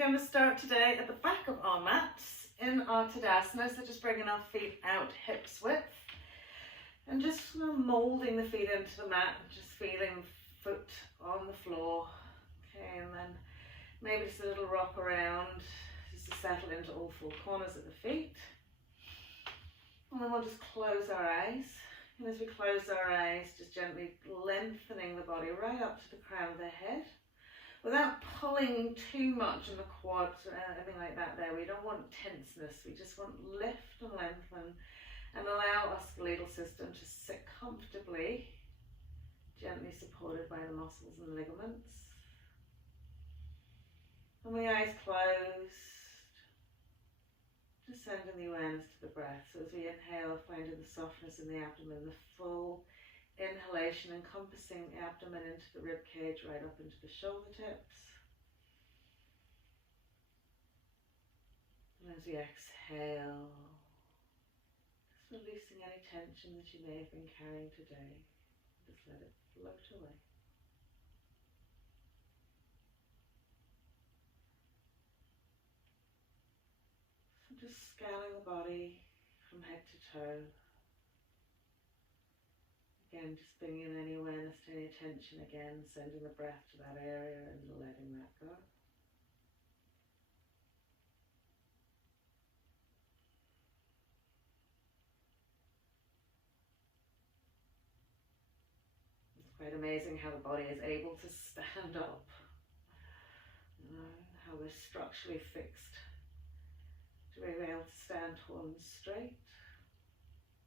going to start today at the back of our mats in our Tadasana, so just bringing our feet out hips width and just moulding the feet into the mat, just feeling foot on the floor. Okay, and then maybe just a little rock around just to settle into all four corners of the feet. And then we'll just close our eyes. And as we close our eyes, just gently lengthening the body right up to the crown of the head, without pulling too much in the quads or anything like that there. We don't want tenseness, we just want lift and lengthen and allow our skeletal system to sit comfortably, gently supported by the muscles and ligaments. And with the eyes closed, just sending the awareness to the breath. So as we inhale, finding the softness in the abdomen, the full inhalation encompassing the abdomen into the rib cage, right up into the shoulder tips. And as we exhale, just releasing any tension that you may have been carrying today. Just let it float away. So just scanning the body from head to toe. Again, just bringing any awareness to any attention again, sending the breath to that area and letting that go. It's quite amazing how the body is able to stand up. You know, how we're structurally fixed to be able to stand tall and straight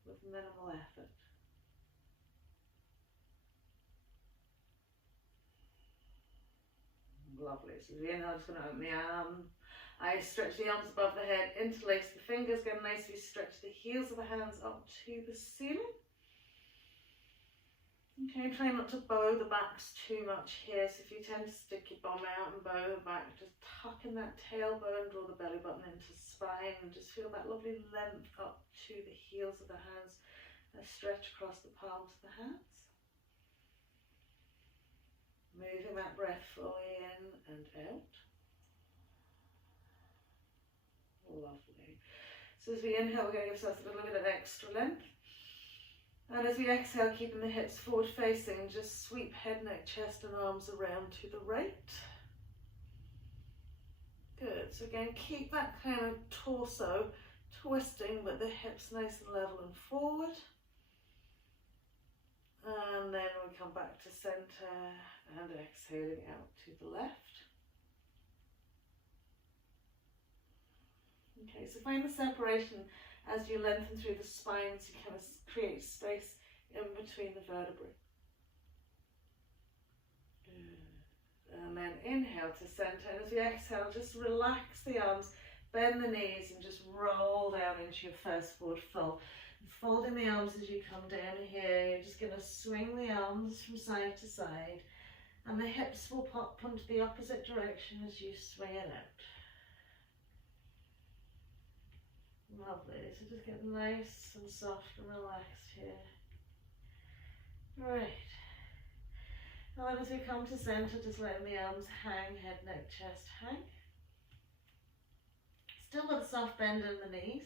with minimal effort. Lovely. So the inhale, just going to open the eyes, stretch the arms above the head, interlace the fingers, get nicely stretch the heels of the hands up to the ceiling. Okay, try not to bow the backs too much here. So if you tend to stick your bum out and bow the back, just tuck in that tailbone, draw the belly button into spine, and just feel that lovely length up to the heels of the hands. Stretch across the palms of the hands. Moving that breath fully in and out. Lovely. So as we inhale, we're going to give ourselves a little bit of extra length. And as we exhale, keeping the hips forward facing, just sweep head, neck, chest and arms around to the right. Good. So again, keep that kind of torso twisting, but the hips nice and level and forward. And then we come back to center and exhaling out to the left. Okay, so find the separation as you lengthen through the spine to kind of create space in between the vertebrae. Good. And then inhale to center, and as we exhale, just relax the arms, bend the knees and just roll down into your first forward fold. Folding the arms as you come down here, you're just going to swing the arms from side to side and the hips will pop into the opposite direction as you swing it out. Lovely, so just get nice and soft and relaxed here. Right. Now then as we come to center, just letting the arms hang, head, neck, chest hang. Still with a soft bend in the knees.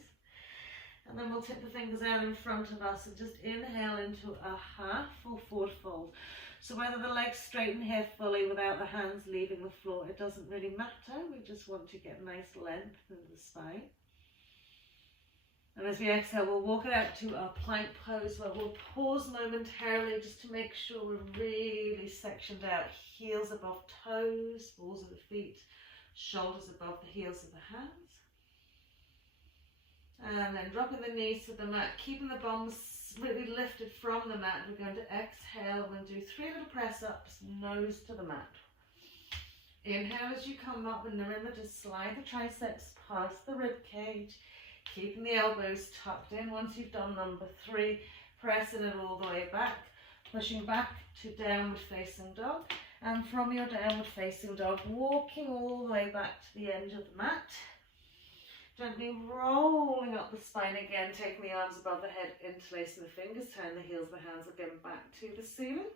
And then we'll tip the fingers out in front of us and just inhale into a half or forward fold. So whether the legs straighten here fully without the hands leaving the floor, it doesn't really matter. We just want to get nice length in the spine. And as we exhale, we'll walk it out to our plank pose where we'll pause momentarily just to make sure we're really sectioned out. Heels above toes, balls of the feet, shoulders above the heels of the hands. And then dropping the knees to the mat, keeping the bums really lifted from the mat. We're going to exhale and do 3 little press ups, nose to the mat. Inhale as you come up, and remember to slide the triceps past the rib cage, keeping the elbows tucked in. Once you've done number 3, pressing it all the way back, pushing back to downward facing dog. And from your downward facing dog, walking all the way back to the edge of the mat. Gently rolling up the spine again, taking the arms above the head, interlacing the fingers, turn the heels of the hands again back to the ceiling.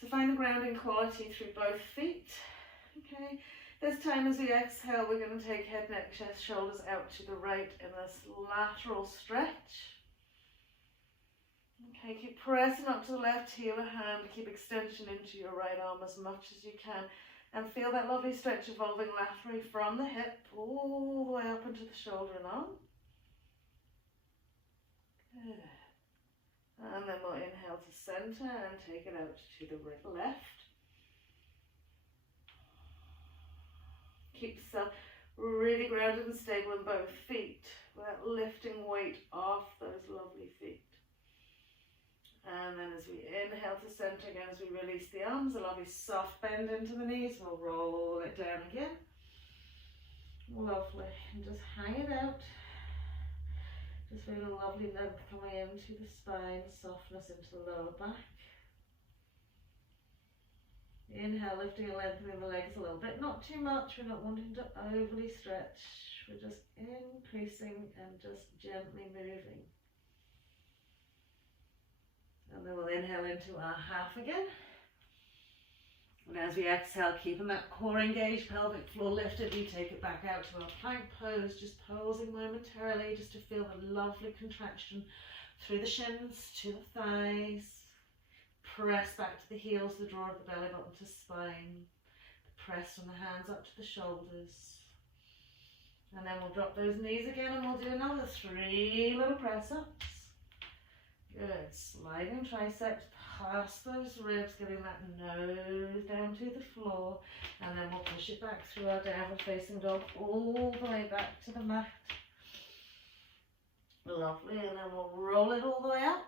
So find the grounding quality through both feet. Okay, this time as we exhale, we're going to take head, neck, chest, shoulders out to the right in this lateral stretch. Okay, keep pressing up to the left heel or hand, keep extension into your right arm as much as you can, and feel that lovely stretch evolving laterally from the hip all the way up into the shoulder and arm. Good. And then we'll inhale to center and take it out to the left. Keep yourself really grounded and stable in both feet without lifting weight off those lovely feet. And then as we inhale to center again, as we release the arms, a lovely soft bend into the knees, we'll roll it down again. Lovely. And just hang it out. Just feel a lovely length coming into the spine, softness into the lower back. Inhale, lifting and lengthening the legs a little bit. Not too much, we're not wanting to overly stretch. We're just increasing and just gently moving. And then we'll inhale into our half again. And as we exhale, keeping that core engaged, pelvic floor lifted, we take it back out to our plank pose, just posing momentarily, just to feel the lovely contraction through the shins to the thighs. Press back to the heels, the draw of the belly button to spine. Press from the hands up to the shoulders. And then we'll drop those knees again and we'll do another 3 little press ups. Good. Sliding triceps past those ribs, getting that nose down to the floor, and then we'll push it back through our downward facing dog all the way back to the mat. Lovely. And then we'll roll it all the way up.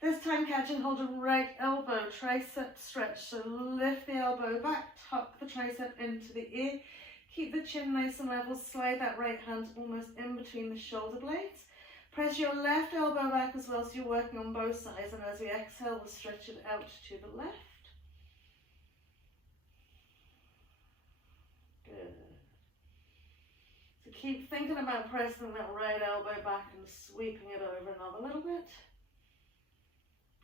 This time catch and hold a right elbow, tricep stretch. So lift the elbow back, tuck the tricep into the ear, keep the chin nice and level, slide that right hand almost in between the shoulder blades. Press your left elbow back as well, so you're working on both sides, and as we exhale, we'll stretch it out to the left. Good. So keep thinking about pressing that right elbow back and sweeping it over another little bit.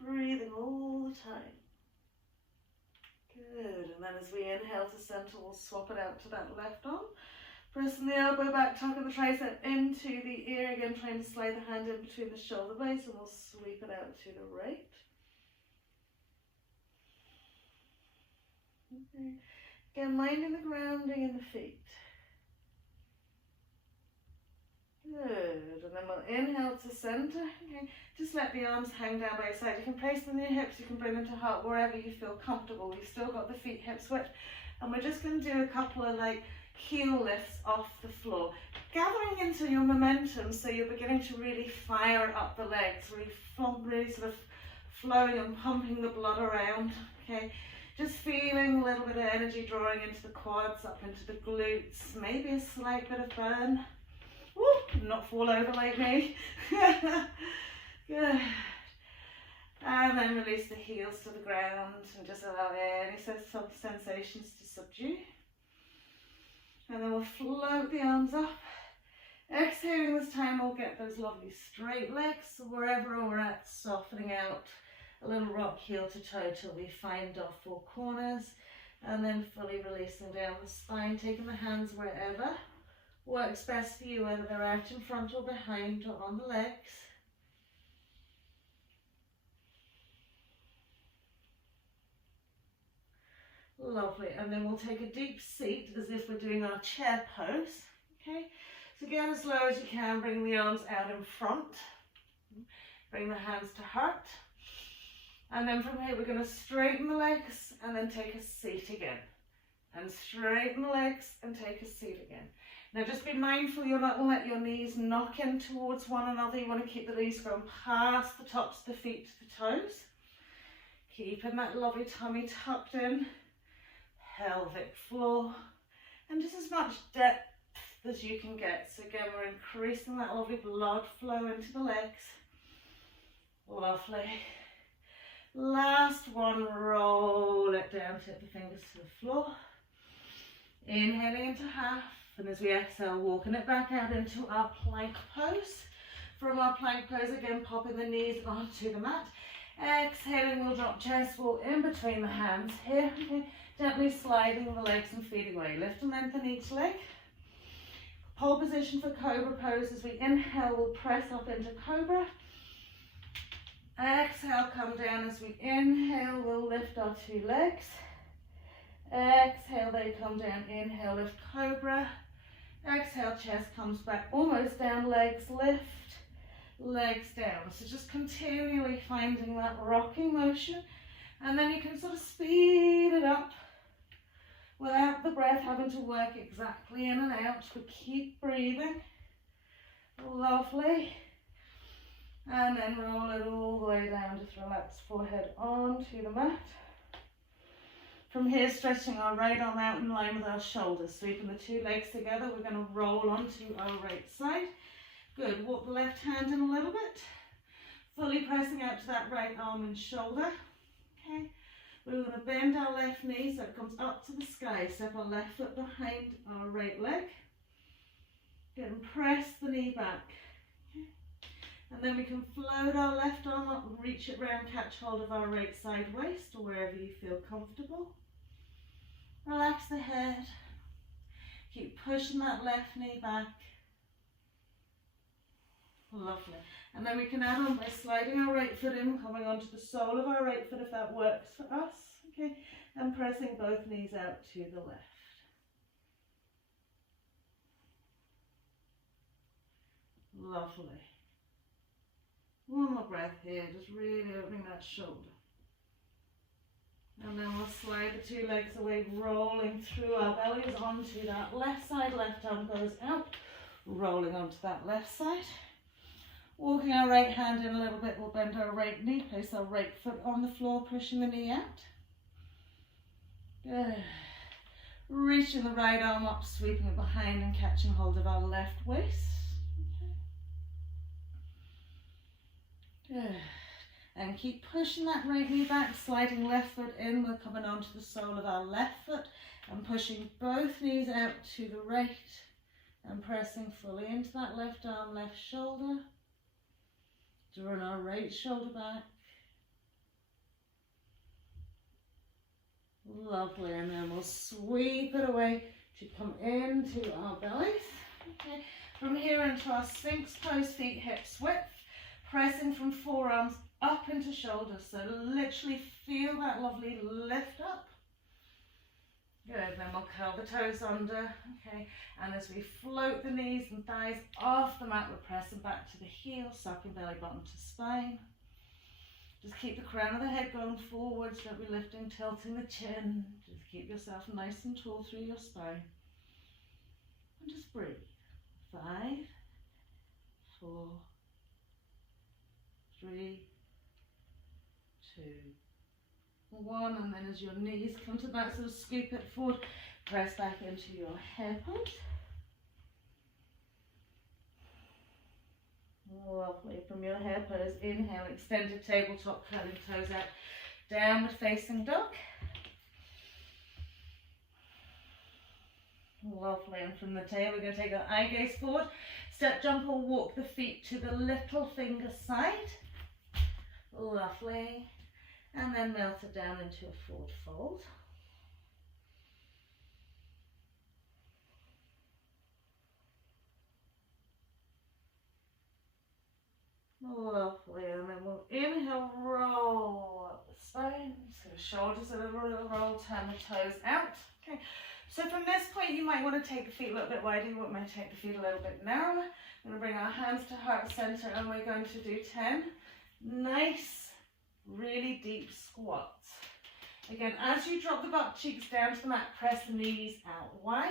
Breathing all the time. Good. And then as we inhale to center, we'll swap it out to that left arm. Pressing the elbow back, tucking the tricep into the ear again, trying to slide the hand in between the shoulder blades, and we'll sweep it out to the right. Okay. Again, minding the grounding in the feet. Good. And then we'll inhale to center. Okay. Just let the arms hang down by your side. You can place them near your hips, you can bring them to heart, wherever you feel comfortable. You've still got the feet hips width. And we're just going to do a couple of heel lifts off the floor, gathering into your momentum, so you're beginning to really fire up the legs, really sort of flowing and pumping the blood around. Okay, just feeling a little bit of energy drawing into the quads, up into the glutes, maybe a slight bit of burn. Woo, not fall over like me. Good. And then release the heels to the ground and just allow any sensations to subdue. And then we'll float the arms up. Exhaling this time, we'll get those lovely straight legs. So wherever we're at, softening out a little rock heel to toe till we find our 4 corners. And then fully releasing down the spine, taking the hands wherever works best for you, whether they're out in front or behind or on the legs. Lovely. And then we'll take a deep seat as if we're doing our chair pose. Okay, so again, as low as you can, bring the arms out in front, bring the hands to heart, and then from here we're going to straighten the legs and then take a seat again, and straighten the legs and take a seat again. Now just be mindful you're not going to let your knees knock in towards one another. You want to keep the knees going past the tops of the feet to the toes, keeping that lovely tummy tucked in, pelvic floor, and just as much depth as you can get. So again, we're increasing that lovely blood flow into the legs. Lovely. Last one, roll it down, tip the fingers to the floor. Inhaling into half, and as we exhale, walking it back out into our plank pose. From our plank pose, again, popping the knees onto the mat. Exhaling, we'll drop chest wall in between the hands here. Okay. Gently sliding the legs and feet away. Lift and lengthen each leg. Pole position for Cobra pose. As we inhale, we'll press up into Cobra. Exhale, come down. As we inhale, we'll lift our two legs. Exhale, they come down. Inhale, lift Cobra. Exhale, chest comes back, almost down, legs lift, legs down. So just continually finding that rocking motion. And then you can sort of speed it up without the breath having to work exactly in and out. We keep breathing. Lovely. And then roll it all the way down. Just relax forehead onto the mat. From here, stretching our right arm out in line with our shoulders. Sweeping the two legs together. We're going to roll onto our right side. Good. Walk the left hand in a little bit. Fully pressing out to that right arm and shoulder. Okay. We're going to bend our left knee so it comes up to the sky. Step our left foot behind our right leg. Good. And press the knee back. Okay. And then we can float our left arm up and reach it round, catch hold of our right side waist or wherever you feel comfortable. Relax the head. Keep pushing that left knee back. Lovely. And then we can add on by sliding our right foot in, coming onto the sole of our right foot if that works for us. Okay, and pressing both knees out to the left. Lovely. One more breath here, just really opening that shoulder. And then we'll slide the two legs away, rolling through our bellies onto that left side. Left arm goes out, rolling onto that left side. Walking our right hand in a little bit, we'll bend our right knee, place our right foot on the floor, pushing the knee out. Good. Reaching the right arm up, sweeping it behind and catching hold of our left waist. Okay. Good. And keep pushing that right knee back, sliding left foot in. We're coming onto the sole of our left foot and pushing both knees out to the right and pressing fully into that left arm, left shoulder. Drawing our right shoulder back. Lovely. And then we'll sweep it away to come into our bellies. Okay. From here into our Sphinx pose, feet hips width. Pressing from forearms up into shoulders, so literally feel that lovely lift up. Good, then we'll curl the toes under, okay, and as we float the knees and thighs off the mat, we're pressing back to the heels, sucking belly button to spine. Just keep the crown of the head going forwards, don't be lifting, tilting the chin. Just keep yourself nice and tall through your spine. And just breathe. 5, 4, 3, 2, 1, and then as your knees come to the back, so scoop it forward, press back into your hair pose. Lovely. From your hair pose, inhale, extended tabletop, curling toes out, downward facing dog. Lovely. And from the tail, we're going to take our eye gaze forward, step, jump, or walk the feet to the little finger side. Lovely. And then melt it down into a forward fold. Lovely. And then we'll inhale, roll up the spine. So shoulders a little roll, turn the toes out. Okay. So from this point, you might want to take the feet a little bit wider. You might take the feet a little bit narrower. We're going to bring our hands to heart center, and we're going to do 10 nice, really deep squats. Again, as you drop the butt cheeks down to the mat, press the knees out wide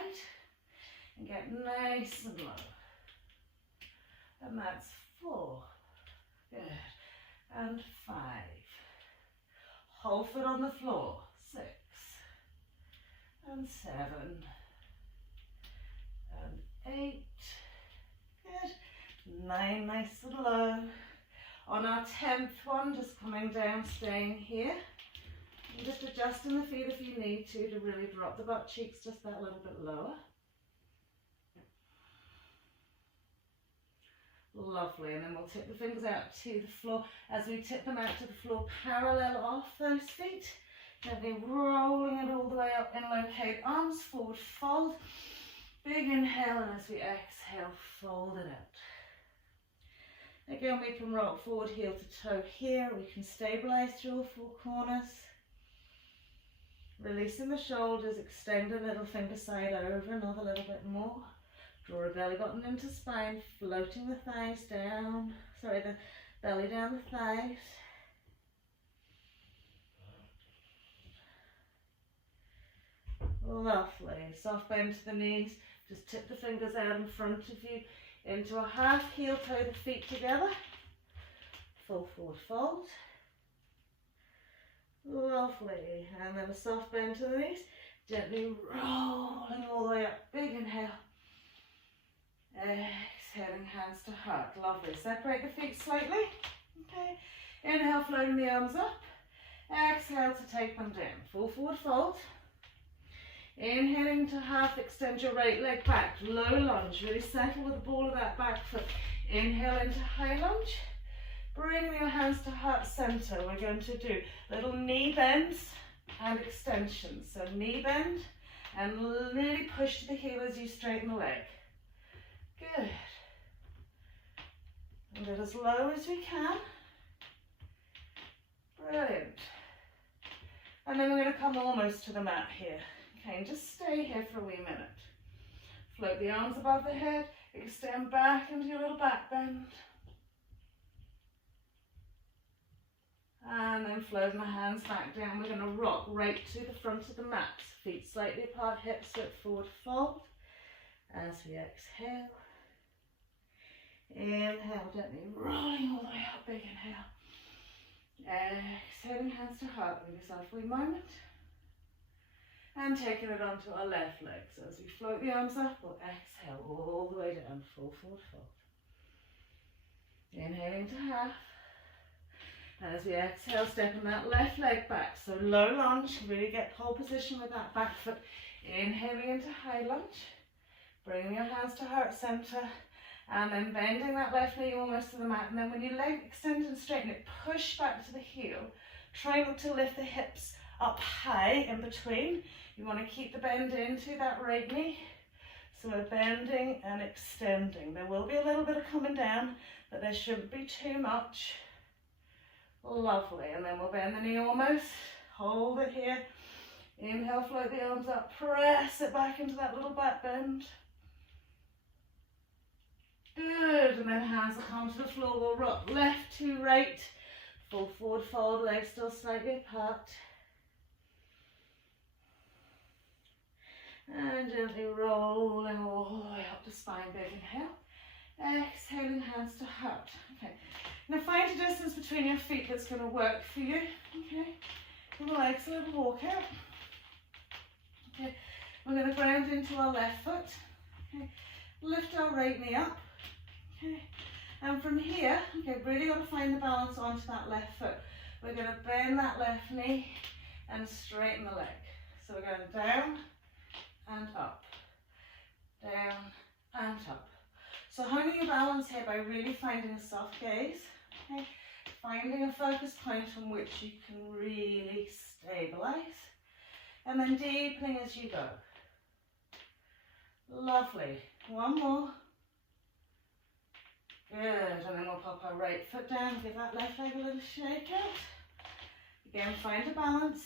and get nice and low. And that's 4. Good. And 5. Whole foot on the floor. 6. And 7. And 8. Good. 9, nice and low. On our 10th one, just coming down, staying here. And just adjusting the feet if you need to really drop the butt cheeks just that little bit lower. Lovely, and then we'll tip the fingers out to the floor. As we tip them out to the floor, parallel off those feet. Gently rolling it all the way up and locate arms forward, fold. Big inhale, and as we exhale, fold it out. Again, we can rock forward, heel to toe here. We can stabilize through all four corners. Releasing the shoulders, extend a little finger side over, another little bit more. Draw a belly button into spine, floating the thighs down. Sorry, the belly down the thighs. Lovely. Soft bend to the knees. Just tip the fingers out in front of you into a half, heel toe the feet together. Full forward fold. Lovely. And then a soft bend to the knees. Gently rolling all the way up. Big inhale. Exhaling, hands to heart. Lovely. Separate the feet slightly. Okay. Inhale, floating the arms up. Exhale to take them down. Full forward fold. Inhaling to half, extend your right leg back, low lunge, really settle with the ball of that back foot. Inhale into high lunge, bring your hands to heart center. We're going to do little knee bends and extensions. So knee bend and really push to the heel as you straighten the leg. Good. And get as low as we can. Brilliant. And then we're going to come almost to the mat here. Okay, and just stay here for a wee minute. Float the arms above the head, extend back into your little back bend. And then floating the hands back down. We're going to rock right to the front of the mat. Feet slightly apart, hips flip forward, fold. As we exhale. Inhale, gently rolling all the way up, big inhale. Exhaling, hands to heart. Give yourself a wee moment. And taking it onto our left leg. So as we float the arms up, we'll exhale all the way down, full forward fold. Inhaling to half. And as we exhale, stepping that left leg back. So low lunge, really get pole position with that back foot. Inhaling into high lunge. Bringing your hands to heart center. And then bending that left knee almost to the mat. And then when your leg extend and straighten it, push back to the heel. Try not to lift the hips up high in between. You want to keep the bend into that right knee. So we're bending and extending. There will be a little bit of coming down, but there shouldn't be too much. Lovely. And then we'll bend the knee almost. Hold it here. Inhale, float the arms up. Press it back into that little back bend. Good. And then hands will come to the floor. We'll rock left to right. Full forward fold, legs still slightly apart. And gently rolling all the way up the spine, big inhale. Exhaling, hands to heart. Okay. Now find a distance between your feet that's going to work for you. Okay. Give the legs a little walk out. Okay. We're going to ground into our left foot. Okay. Lift our right knee up. Okay. And from here, okay, really got to find the balance onto that left foot. We're going to bend that left knee and straighten the leg. So we're going down and up, down and up. So honing your balance here by really finding a soft gaze, okay? Finding a focus point on which you can really stabilize, and then deepening as you go. Lovely. One more. Good, and then we'll pop our right foot down, give that left leg a little shake out. Again, find a balance.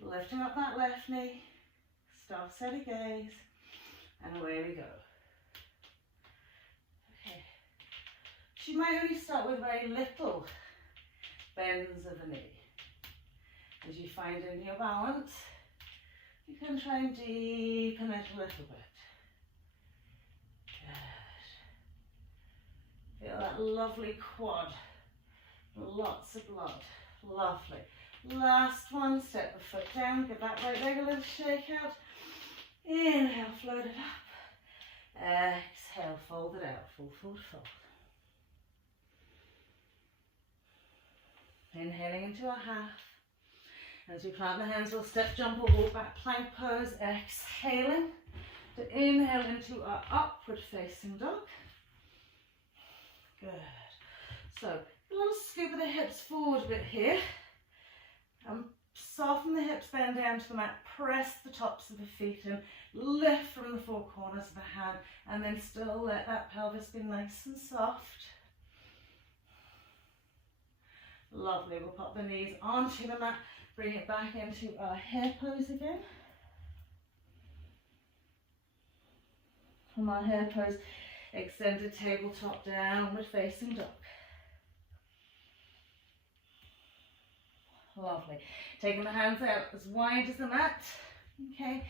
Lifting up that left knee. Stop, steady gaze, and away we go. Okay. So you might only start with very little bends of the knee. As you find in your balance, you can try and deepen it a little bit. Good. Feel that lovely quad. Lots of blood. Lovely. Last one, step the foot down, give that right leg a little shake out. Inhale, float it up. Exhale, fold it out, full forward fold. Inhaling into a half. As we plant the hands, we'll step, jump or walk back, plank pose. Exhaling to inhale into our upward facing dog. Good. So a little scoop of the hips forward a bit here. And soften the hips, bend down to the mat, press the tops of the feet in, lift from the four corners of the hand, and then still let that pelvis be nice and soft. Lovely. We'll pop the knees onto the mat, bring it back into our hare pose again. From our hare pose, extended tabletop, downward facing dog. Lovely. Taking the hands out as wide as the mat. Okay.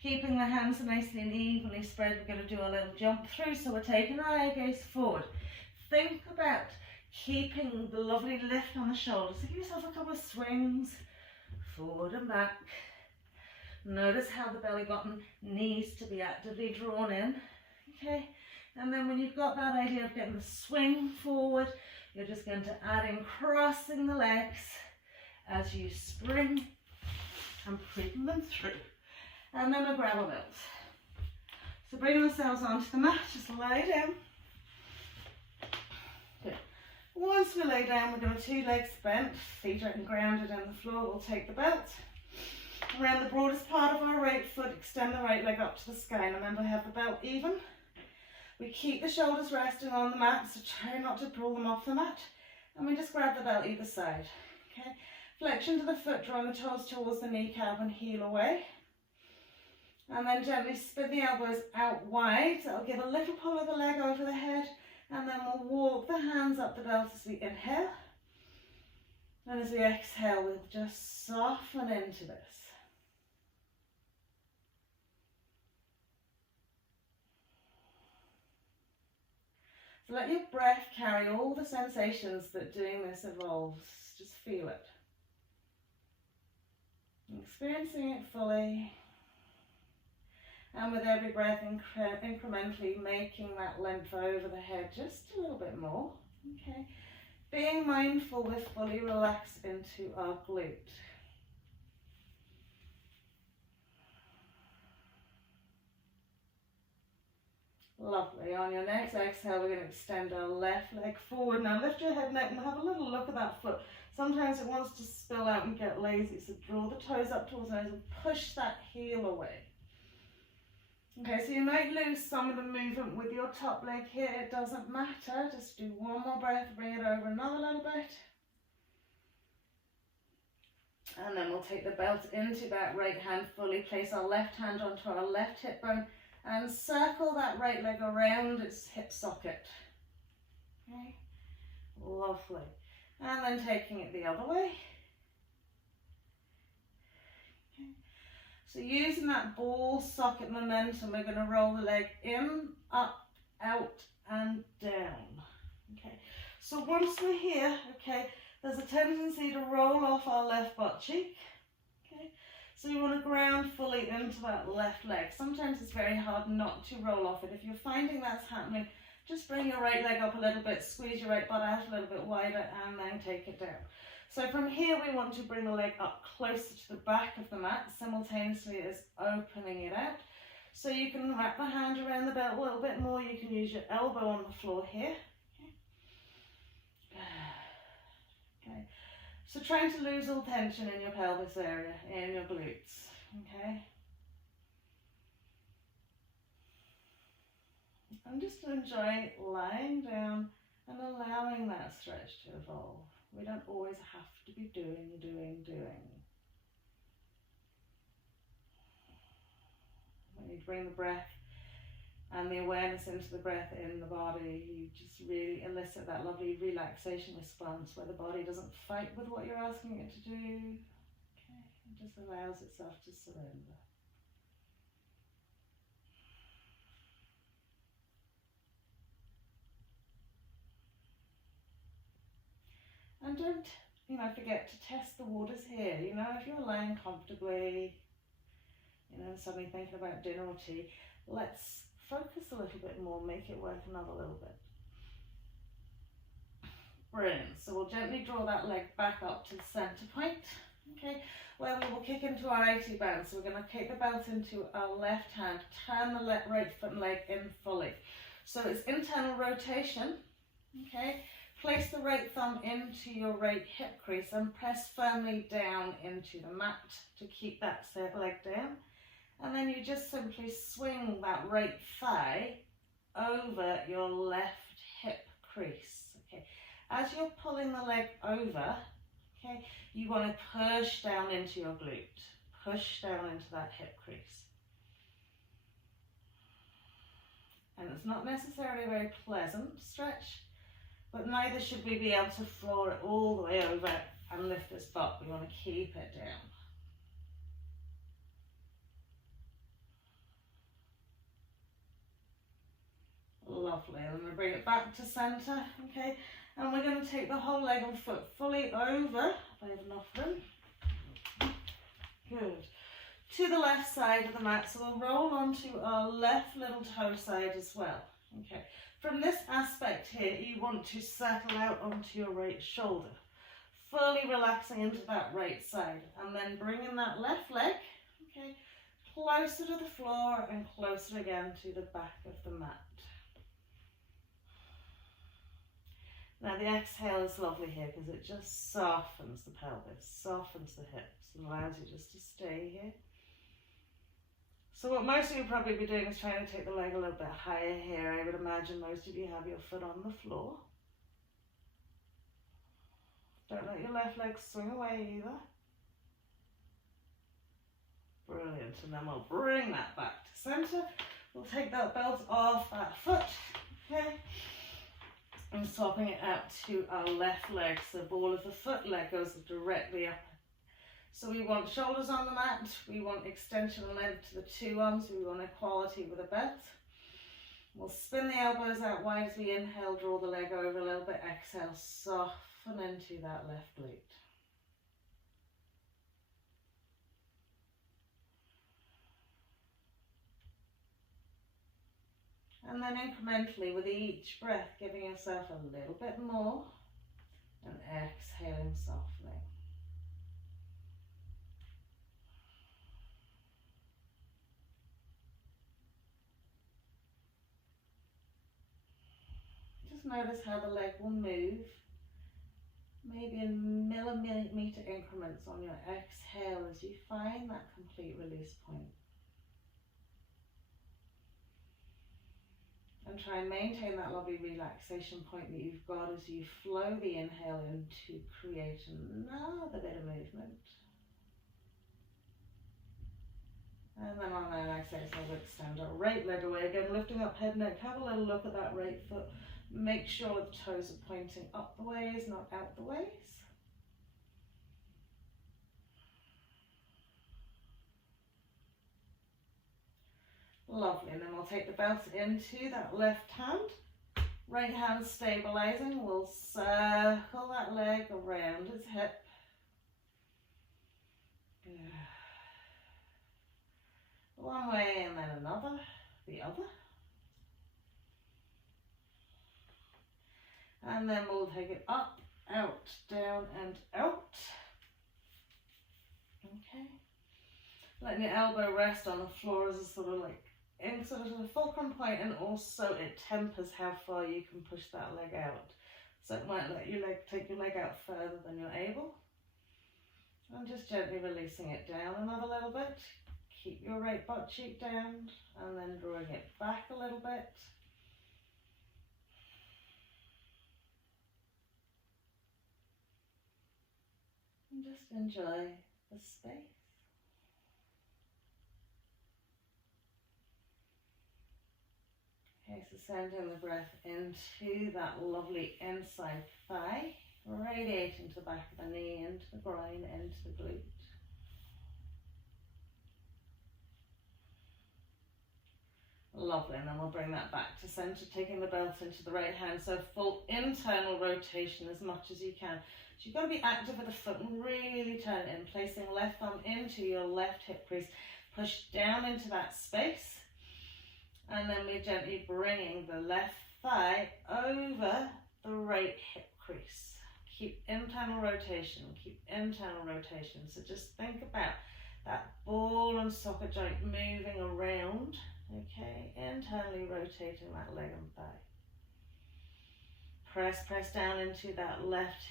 Keeping the hands nicely and evenly spread. We're going to do a little jump through. So we're taking our eye gaze forward. Think about keeping the lovely lift on the shoulders. So give yourself a couple of swings forward and back. Notice how the belly button needs to be actively drawn in. Okay. And then when you've got that idea of getting the swing forward, you're just going to add in crossing the legs as you spring and bring them through. And then we'll grab our belt. So bring ourselves onto the mat, just lay down. Good. Once we lay down, we're going to two legs bent, feet out and grounded on the floor. We'll take the belt around the broadest part of our right foot, extend the right leg up to the sky. And remember, have the belt even. We keep the shoulders resting on the mat, so try not to pull them off the mat. And we just grab the belt either side. Okay. Flexion to the foot, drawing the toes towards the kneecap and heel away. And then gently spin the elbows out wide. So that'll give a little pull of the leg over the head. And then we'll walk the hands up the belt as we inhale. And as we exhale, we'll just soften into this. So let your breath carry all the sensations that doing this involves. Just feel it. Experiencing it fully. And with every breath, incrementally making that length over the head just a little bit more. Okay. Being mindful, we're fully relaxed into our glute. Lovely. On your next exhale, we're going to extend our left leg forward. Now lift your head, neck, and have a little look at that foot. Sometimes it wants to spill out and get lazy, so draw the toes up towards the nose and push that heel away. Okay, so you might lose some of the movement with your top leg here. It doesn't matter. Just do one more breath, bring it over another little bit. And then we'll take the belt into that right hand fully, place our left hand onto our left hip bone, and circle that right leg around its hip socket. Okay, lovely. And then taking it the other way. Okay. So using that ball socket momentum, we're going to roll the leg in, up, out, and down. Okay. So once we're here, okay, there's a tendency to roll off our left butt cheek. Okay. So you want to ground fully into that left leg. Sometimes it's very hard not to roll off it. If you're finding that's happening, just bring your right leg up a little bit, squeeze your right butt out a little bit wider, and then take it down. So from here, we want to bring the leg up closer to the back of the mat, simultaneously as opening it out. So you can wrap the hand around the belt a little bit more. You can use your elbow on the floor here. Okay. So trying to lose all tension in your pelvis area, in your glutes, okay? And just enjoy lying down and allowing that stretch to evolve. We don't always have to be doing. When you bring the breath and the awareness into the breath in the body, you just really elicit that lovely relaxation response where the body doesn't fight with what you're asking it to do. Okay, it just allows itself to surrender. And don't, forget to test the waters here. If you're lying comfortably, suddenly thinking about dinner or tea, let's focus a little bit more, make it work another little bit. Brilliant. So we'll gently draw that leg back up to the center point. Okay, well, we will kick into our 80 bounce. So we're going to kick the belt into our left hand, turn the right foot and leg in fully. So it's internal rotation. Okay, Place the right thumb into your right hip crease and press firmly down into the mat to keep that said leg down. And then you just simply swing that right thigh over your left hip crease. Okay. As you're pulling the leg over, okay, you want to push down into your glute. Push down into that hip crease. And it's not necessarily a very pleasant stretch, but neither should we be able to floor it all the way over and lift this butt. We want to keep it down. Lovely. And we'll bring it back to center, okay? And we're going to take the whole leg and foot fully over, if I have enough room. Good. To the left side of the mat, so we'll roll onto our left little toe side as well. Okay. From this aspect here, you want to settle out onto your right shoulder, fully relaxing into that right side, and then bringing that left leg, okay, closer to the floor and closer again to the back of the mat. Now the exhale is lovely here because it just softens the pelvis, softens the hips, and allows you just to stay here. So what most of you will probably be doing is trying to take the leg a little bit higher here. I would imagine most of you have your foot on the floor. Don't let your left leg swing away either. Brilliant. And then we'll bring that back to center. We'll take that belt off that foot, okay? And swapping it out to our left leg. So the ball of the foot leg goes directly up. So we want shoulders on the mat, we want extension and length to the two arms, we want equality with the belt. We'll spin the elbows out wide as we inhale, draw the leg over a little bit, exhale, soften into that left glute. And then incrementally with each breath, giving yourself a little bit more and exhaling, softening. Notice how the leg will move, maybe in millimeter increments on your exhale as you find that complete release point. And try and maintain that lovely relaxation point that you've got as you flow the inhale in to create another bit of movement. And then on our exhale, we'll extend our right leg away again, lifting up head, neck. Have a little look at that right foot. Make sure the toes are pointing up the ways, not out the ways. Lovely, and then we'll take the belt into that left hand. Right hand stabilizing, we'll circle that leg around its hip. Good. One way and then another, the other. And then we'll take it up, out, down and out. Okay. Letting your elbow rest on the floor as a sort of like in sort of the fulcrum point, and also it tempers how far you can push that leg out. So it might let your leg take your leg out further than you're able. And just gently releasing it down another little bit. Keep your right butt cheek down and then drawing it back a little bit. And just enjoy the space. Okay, so sending the breath into that lovely inside thigh, radiating to the back of the knee, into the groin, into the glute. Lovely, and then we'll bring that back to center, taking the belt into the right hand, so full internal rotation as much as you can. So you've got to be active with the foot and really turn it in, placing left thumb into your left hip crease, push down into that space, and then we're gently bringing the left thigh over the right hip crease. Keep internal rotation, keep internal rotation. So just think about that ball and socket joint moving around. Okay, internally rotating that leg and thigh. press down into that left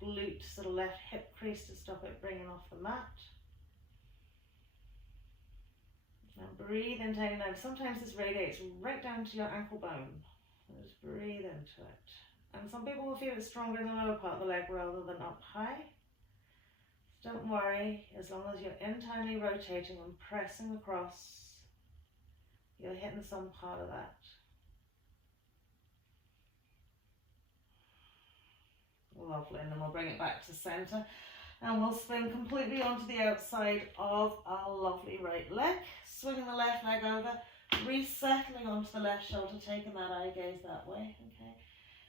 glute, sort of left hip crease to stop it bringing off the mat. And breathe into it. Now, sometimes this radiates right down to your ankle bone. So just breathe into it. And some people will feel it stronger in the lower part of the leg rather than up high. Don't worry, as long as you're internally rotating and pressing across, you're hitting some part of that. Lovely, and then we'll bring it back to center and we'll spin completely onto the outside of our lovely right leg, swinging the left leg over, resettling onto the left shoulder, taking that eye gaze that way, okay?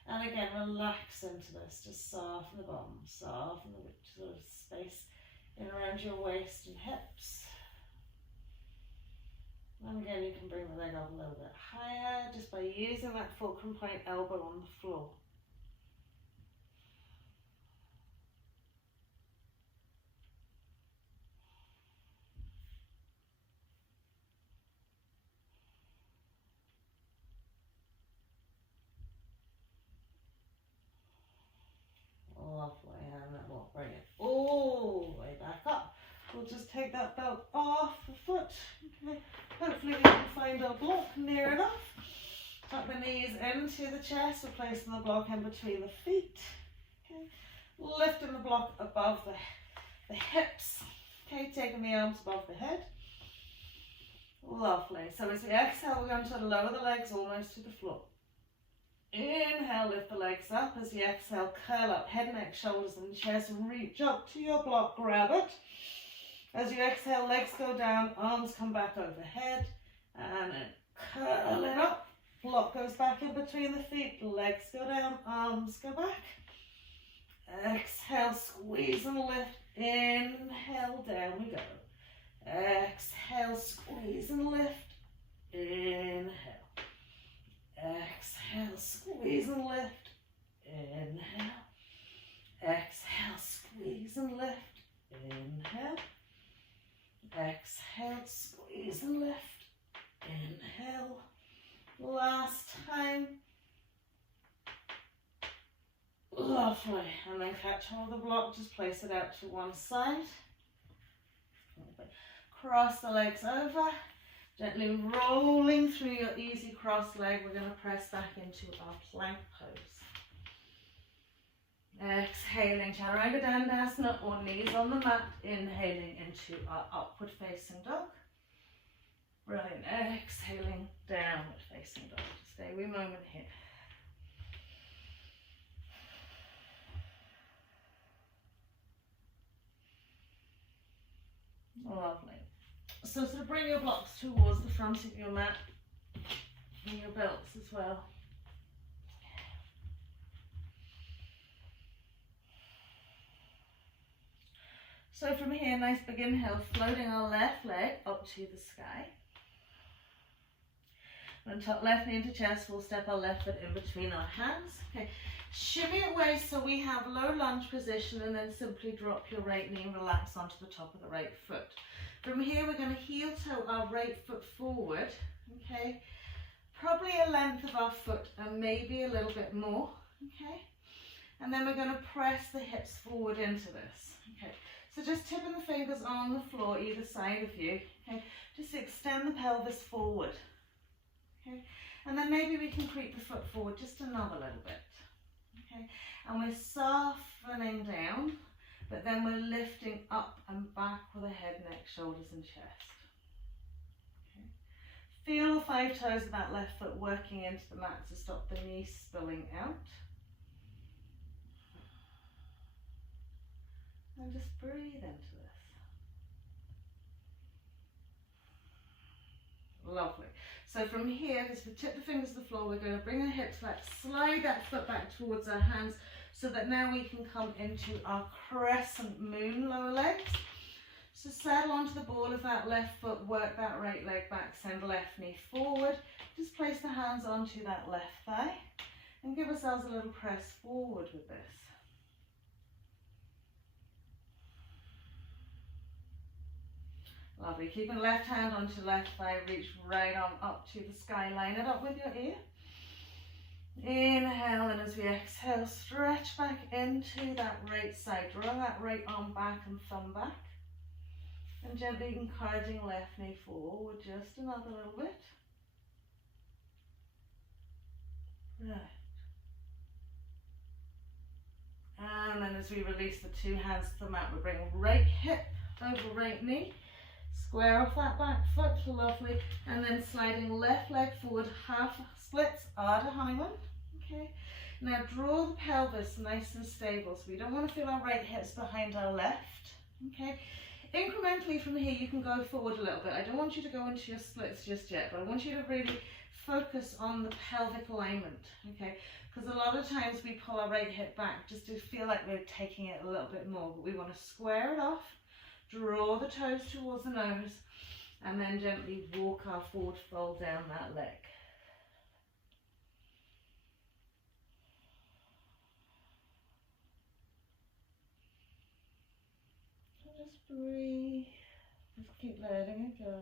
And again, relax into this, just soften the bottom, soften the sort of space in around your waist and hips. And again, you can bring the leg up a little bit higher just by using that fulcrum point elbow on the floor. Lovely, and then we'll bring it all the way back up. We'll just take that belt off the foot. Okay. Hopefully we can find our block near enough. Tuck the knees into the chest, we're placing the block in between the feet. Okay. Lifting the block above the hips. Okay, taking the arms above the head. Lovely. So as we exhale, we're going to lower the legs almost to the floor. Inhale, lift the legs up. As you exhale, curl up, head, neck, shoulders and chest, and reach up to your block, grab it. As you exhale, legs go down, arms come back overhead, and then curl it up. Block goes back in between the feet, legs go down, arms go back. Exhale, squeeze and lift. Inhale, down we go. Exhale, squeeze and lift. Inhale. Exhale, squeeze and lift. Inhale. Exhale, squeeze and lift. Inhale. Exhale, squeeze and lift. Inhale. Last time. Lovely. And then catch hold of the block, just place it out to one side. Cross the legs over. Gently rolling through your easy cross leg, we're going to press back into our plank pose. Exhaling, Chaturanga Dandasana, or knees on the mat. Inhaling into our upward facing dog. Brilliant. Exhaling, downward facing dog. Just stay a wee moment here. Lovely. So sort of bring your blocks towards the front of your mat and your belts as well. So from here, nice big inhale, floating our left leg up to the sky. Then tuck left knee into chest, we'll step our left foot in between our hands. Okay, shimmy away so we have low lunge position, and then simply drop your right knee and relax onto the top of the right foot. From here, we're going to heel toe our right foot forward, okay? Probably a length of our foot and maybe a little bit more, okay? And then we're going to press the hips forward into this, okay? So just tipping the fingers on the floor either side of you, okay? Just extend the pelvis forward, okay? And then maybe we can creep the foot forward just another little bit, okay? And we're softening down, but then we're lifting up and back with the head, neck, shoulders and chest. Okay. Feel the 5 toes of that left foot working into the mat to stop the knee spilling out. And just breathe into this. Lovely. So from here, just tip the fingers to the floor, we're going to bring the hips back, slide that foot back towards our hands, so that now we can come into our crescent moon lower legs. So settle onto the ball of that left foot, work that right leg back, send the left knee forward. Just place the hands onto that left thigh and give ourselves a little press forward with this. Lovely. Keeping left hand onto left thigh, reach right arm up to the sky, line it up with your ear. Inhale, and as we exhale, stretch back into that right side. Draw that right arm back and thumb back. And gently encouraging left knee forward, just another little bit. Right. And then as we release the two hands to the mat, we bring right hip over right knee. Square off that back foot, lovely. And then sliding left leg forward, half splits, Ardha Hanuman. Okay. Now draw the pelvis nice and stable. So we don't want to feel our right hips behind our left. Okay. Incrementally from here, you can go forward a little bit. I don't want you to go into your splits just yet, but I want you to really focus on the pelvic alignment, okay? Because a lot of times we pull our right hip back just to feel like we're taking it a little bit more, but we want to square it off, draw the toes towards the nose, and then gently walk our forward fold down that leg. Just breathe, just keep letting it go.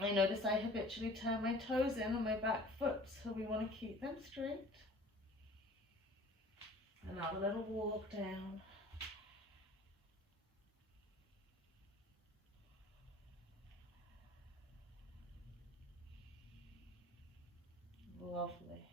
I notice I habitually turn my toes in on my back foot, so we want to keep them straight. Another little walk down. Lovely.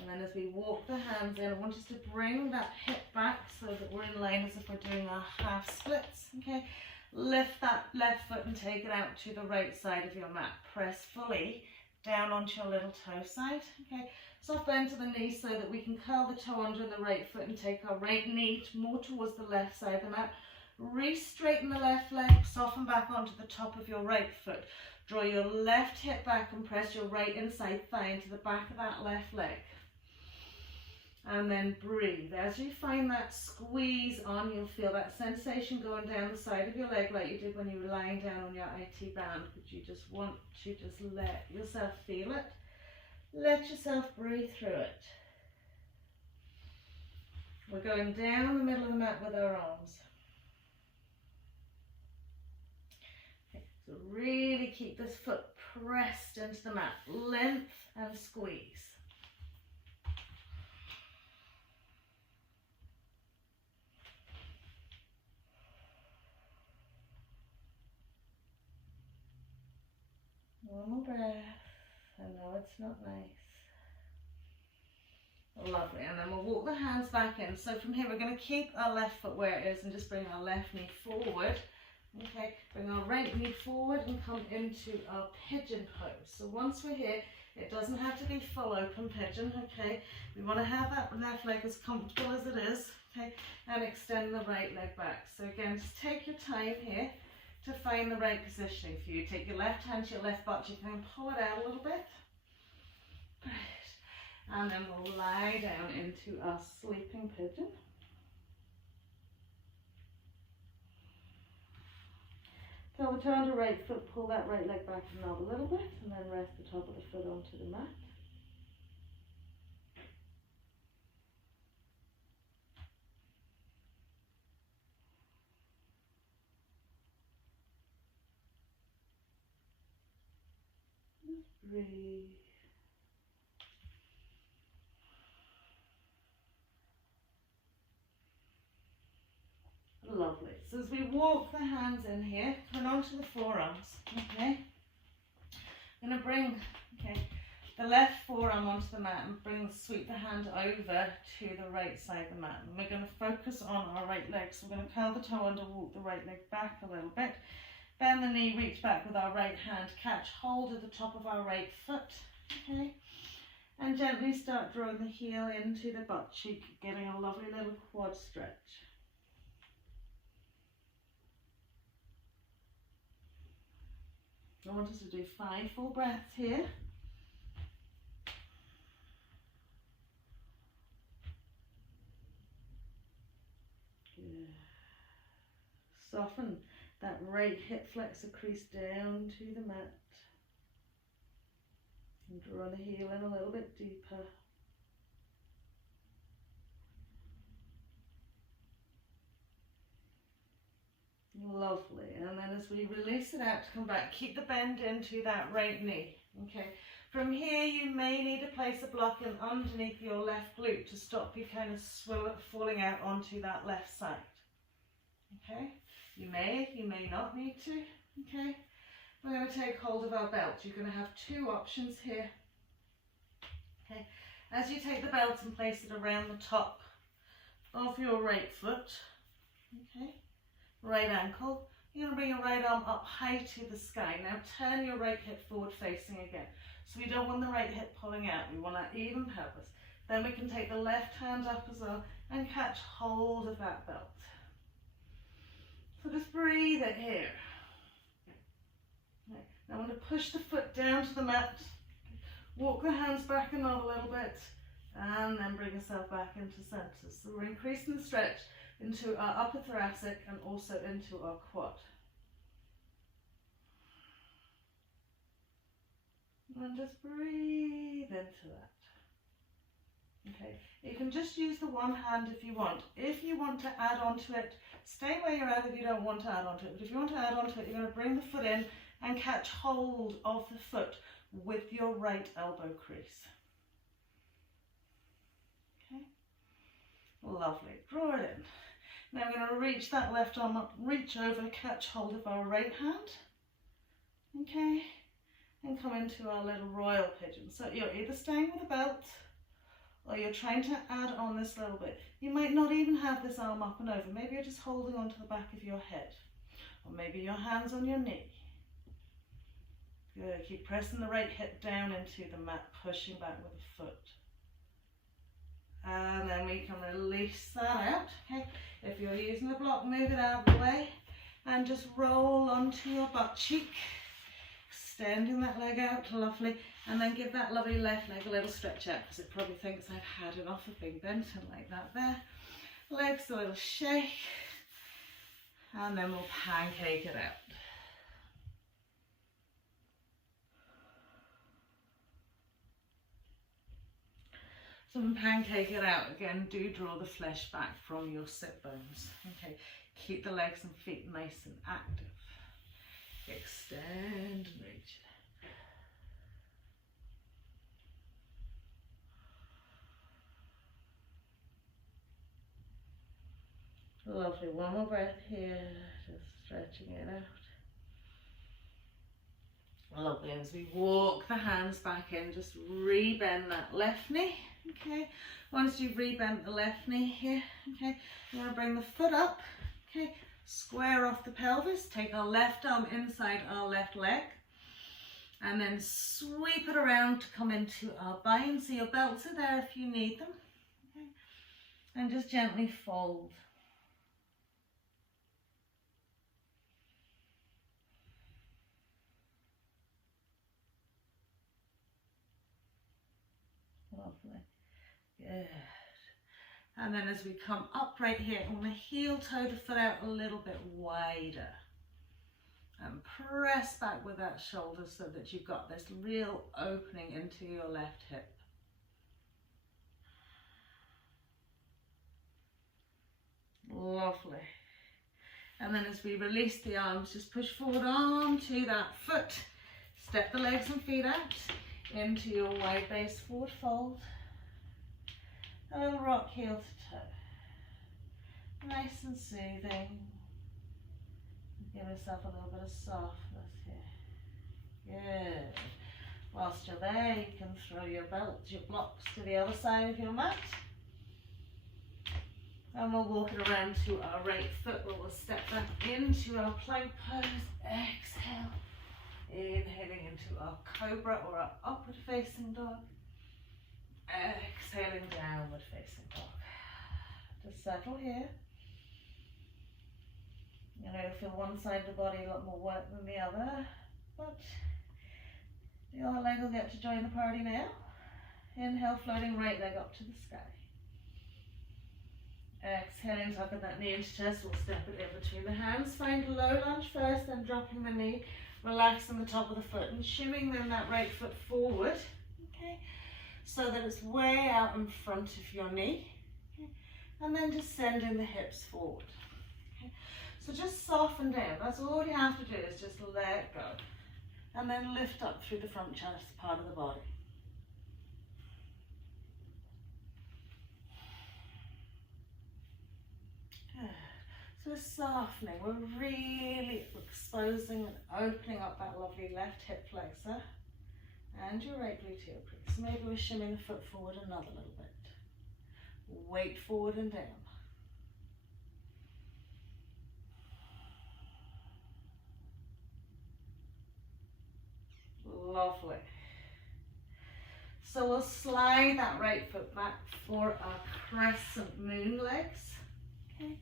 And then as we walk the hands in, I want us to bring that hip back so that we're in line as if we're doing our half splits, okay? Lift that left foot and take it out to the right side of your mat. Press fully down onto your little toe side, okay? Soft bend to the knee so that we can curl the toe under the right foot and take our right knee more towards the left side of the mat. Re-straighten the left leg, soften back onto the top of your right foot. Draw your left hip back and press your right inside thigh into the back of that left leg. And then breathe. As you find that squeeze on, you'll feel that sensation going down the side of your leg like you did when you were lying down on your IT band. But you just want to just let yourself feel it. Let yourself breathe through it. We're going down the middle of the mat with our arms. Okay, so really keep this foot pressed into the mat. Length and squeeze. One more breath. I know it's not nice. Lovely. And then we'll walk the hands back in. So from here we're going to keep our left foot where it is and just bring our left knee forward. Okay, bring our right knee forward and come into our pigeon pose. So once we're here, it doesn't have to be full open pigeon, okay? We want to have that left leg as comfortable as it is, okay? And extend the right leg back. So again, just take your time here to find the right positioning for you. Take your left hand to your left butt, you can pull it out a little bit. Great. And then we'll lie down into our sleeping pigeon. Curl the toe under right foot, pull that right leg back and nod a little bit, and then rest the top of the foot onto the mat. Just breathe. Lovely. So as we walk the hands in here, turn onto the forearms, okay? I'm going to bring, the left forearm onto the mat and sweep the hand over to the right side of the mat. And we're going to focus on our right leg. So we're going to curl the toe under, walk the right leg back a little bit. Bend the knee, reach back with our right hand, catch hold of the top of our right foot, okay? And gently start drawing the heel into the butt cheek, getting a lovely little quad stretch. I want us to do 5 full breaths here. Good. Soften that right hip flexor crease down to the mat. And draw the heel in a little bit deeper. Lovely. And then as as we release it out to come back, keep the bend into that right knee. Okay. From here, you may need to place a block in underneath your left glute to stop you kind of falling out onto that left side. Okay. You may not need to. Okay. We're going to take hold of our belt. You're going to have two options here. Okay. As you take the belt and place it around the top of your right foot, okay, right ankle, you're going to bring your right arm up high to the sky. Now turn your right hip forward facing again. So we don't want the right hip pulling out. We want that even purpose. Then we can take the left hand up as well and catch hold of that belt. So just breathe it here. Okay. Now I'm going to push the foot down to the mat. Walk the hands back and up a little bit, and then bring yourself back into center. So we're increasing the stretch into our upper thoracic and also into our quad. And just breathe into that. Okay, you can just use the one hand if you want. If you want to add on to it, stay where you're at if you don't want to add on to it. But if you want to add on to it, you're going to bring the foot in and catch hold of the foot with your right elbow crease. Okay, lovely. Draw it in. Now we're going to reach that left arm up, reach over, catch hold of our right hand. Okay, and come into our little royal pigeon. So you're either staying with a belt or you're trying to add on this little bit. You might not even have this arm up and over. Maybe you're just holding onto the back of your head, or maybe your hands on your knee. Good. Keep pressing the right hip down into the mat, pushing back with the foot. And then we can release that out. Okay. If you're using the block, move it out of the way and just roll onto your butt cheek, extending that leg out, lovely. And then give that lovely left leg a little stretch out, because it probably thinks I've had enough of being bent and like that there. Legs a little shake. And then we'll pancake it out. So when pancake it out, again, do draw the flesh back from your sit bones. Okay, keep the legs and feet nice and active. Extend and reach it. Lovely, one more breath here, just stretching it out. Lovely, as we walk the hands back in, just rebend that left knee, okay? Once you've rebent the left knee here, okay, you're gonna bring the foot up, okay? Square off the pelvis, take our left arm inside our left leg, and then sweep it around to come into our bind. So your belts are there if you need them, okay? And just gently fold. Lovely. Good. And then as we come up right here, I'm going to heel toe the foot out a little bit wider. And press back with that shoulder so that you've got this real opening into your left hip. Lovely. And then as we release the arms, just push forward onto that foot. Step the legs and feet out into your wide base forward fold. A little rock heel to toe. Nice and soothing. Give yourself a little bit of softness here. Good. Whilst you're there, you can throw your belts, your blocks to the other side of your mat. And we'll walk it around to our right foot, where we'll step back into our plank pose. Exhale. Inhaling into our cobra or our upward facing dog. Exhaling, downward facing dog. Just settle here. You know, feel one side of the body a lot more work than the other, but the other leg will get to join the party now. Inhale, floating right leg up to the sky. Exhaling, tucking that knee into chest, we'll step it in between the hands. Find a low lunge first, then dropping the knee, relaxing the top of the foot and shimming then that right foot forward, okay, so that it's way out in front of your knee, okay, and then just sending the hips forward. Okay. So just soften down. That's all you have to do, is just let go. And then lift up through the front chest part of the body. Good. So we're softening. We're really exposing and opening up that lovely left hip flexor and your right gluteal crease. So maybe we're shimming the foot forward another little bit. Weight forward and down. Lovely. So we'll slide that right foot back for our crescent moon legs. Okay,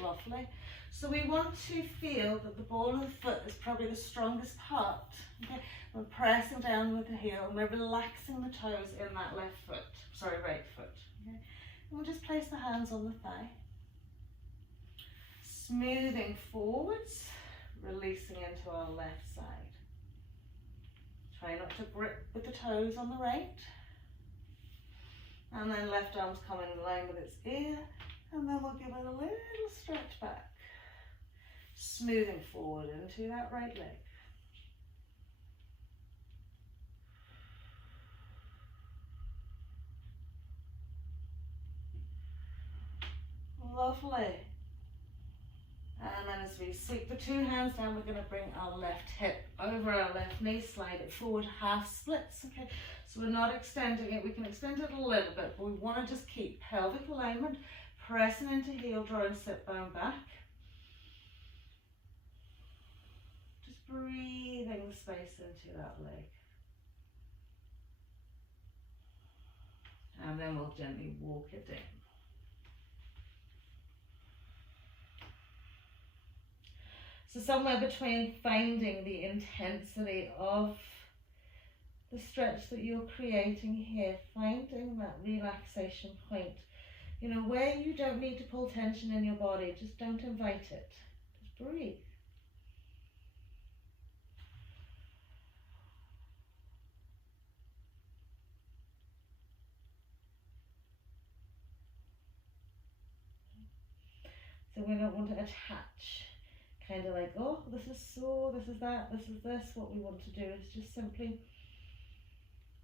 lovely. So we want to feel that the ball of the foot is probably the strongest part. Okay, we're pressing down with the heel and we're relaxing the toes in that right foot. Okay, and we'll just place the hands on the thigh. Smoothing forwards, releasing into our left side. Try not to grip with the toes on the right. And then left arm's coming in line with its ear. And then we'll give it a little stretch back. Smoothing forward into that right leg. Lovely. And then as we sweep the two hands down, we're going to bring our left hip over our left knee, slide it forward, half splits. Okay, so we're not extending it. We can extend it a little bit, but we want to just keep pelvic alignment, pressing into heel, drawing sit bone back. Just breathing the space into that leg. And then we'll gently walk it down. So somewhere between finding the intensity of the stretch that you're creating here, finding that relaxation point, you know, where you don't need to pull tension in your body, just don't invite it, just breathe. So we don't want to attach. Kind of like, oh, this is sore, this is that, this is this. What we want to do is just simply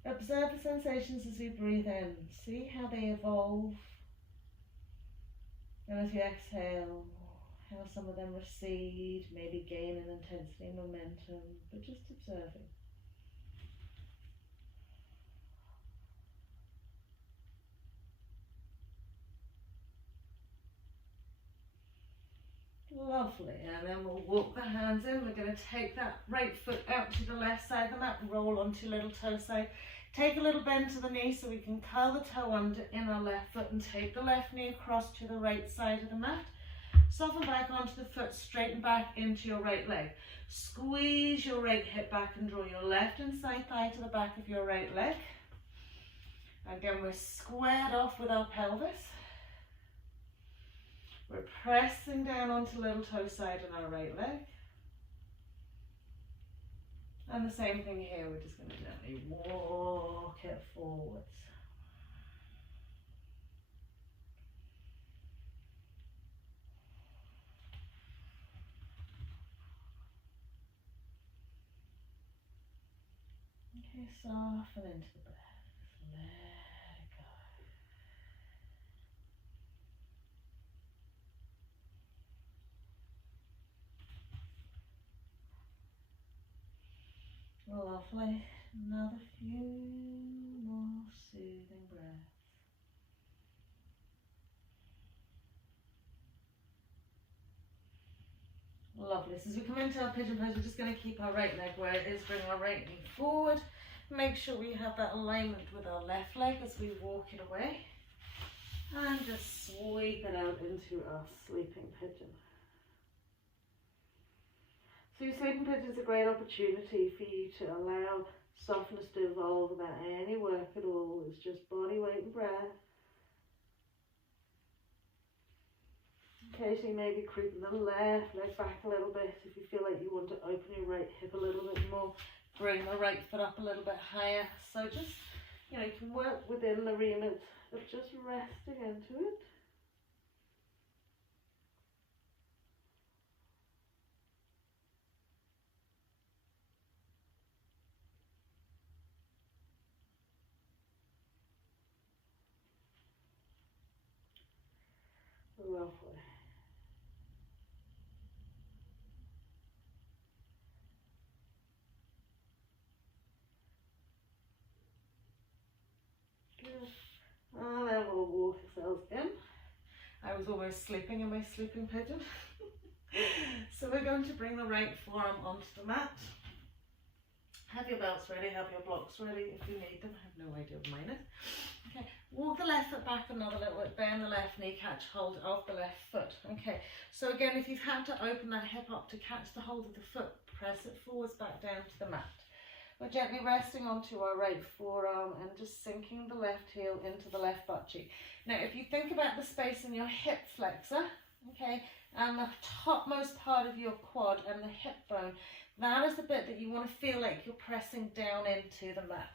observe the sensations as we breathe in. See how they evolve. And as you exhale, how some of them recede, maybe gain in intensity and momentum, but just observing. Lovely, and then we'll walk the hands in. We're going to take that right foot out to the left side of the mat, roll onto little toe side. Take a little bend to the knee so we can curl the toe under in our left foot and take the left knee across to the right side of the mat. Soften back onto the foot, straighten back into your right leg. Squeeze your right hip back and draw your left inside thigh to the back of your right leg. Again, we're squared off with our pelvis. We're pressing down onto little toe side on our right leg. And the same thing here, we're just going to gently walk it forwards. Okay, soften into the breath. Just let it go. Lovely. Another few more soothing breaths. Lovely. So as we come into our pigeon pose, we're just going to keep our right leg where it is, bring our right knee forward. Make sure we have that alignment with our left leg as we walk it away. And just sweep it out into our sleeping pigeon. So your sleeping pigeon is a great opportunity for you to allow softness to evolve without any work at all. It's just body weight and breath. Occasionally maybe creeping the left leg back a little bit if you feel like you want to open your right hip a little bit more. Bring the right foot up a little bit higher. So just, you know, you can work within the remit of just resting into it. Lovely. Good. And then we'll walk ourselves in. I was almost sleeping in my sleeping pigeon. So we're going to bring the right forearm onto the mat. Have your belts ready, have your blocks ready if you need them. I have no idea what mine is. Okay, walk the left foot back another little bit, bend the left knee, catch hold of the left foot. Okay, so again, if you've had to open that hip up to catch the hold of the foot, press it forwards back down to the mat. We're gently resting onto our right forearm and just sinking the left heel into the left butt cheek. Now, if you think about the space in your hip flexor, okay, and the topmost part of your quad and the hip bone, that is the bit that you want to feel like you're pressing down into the mat.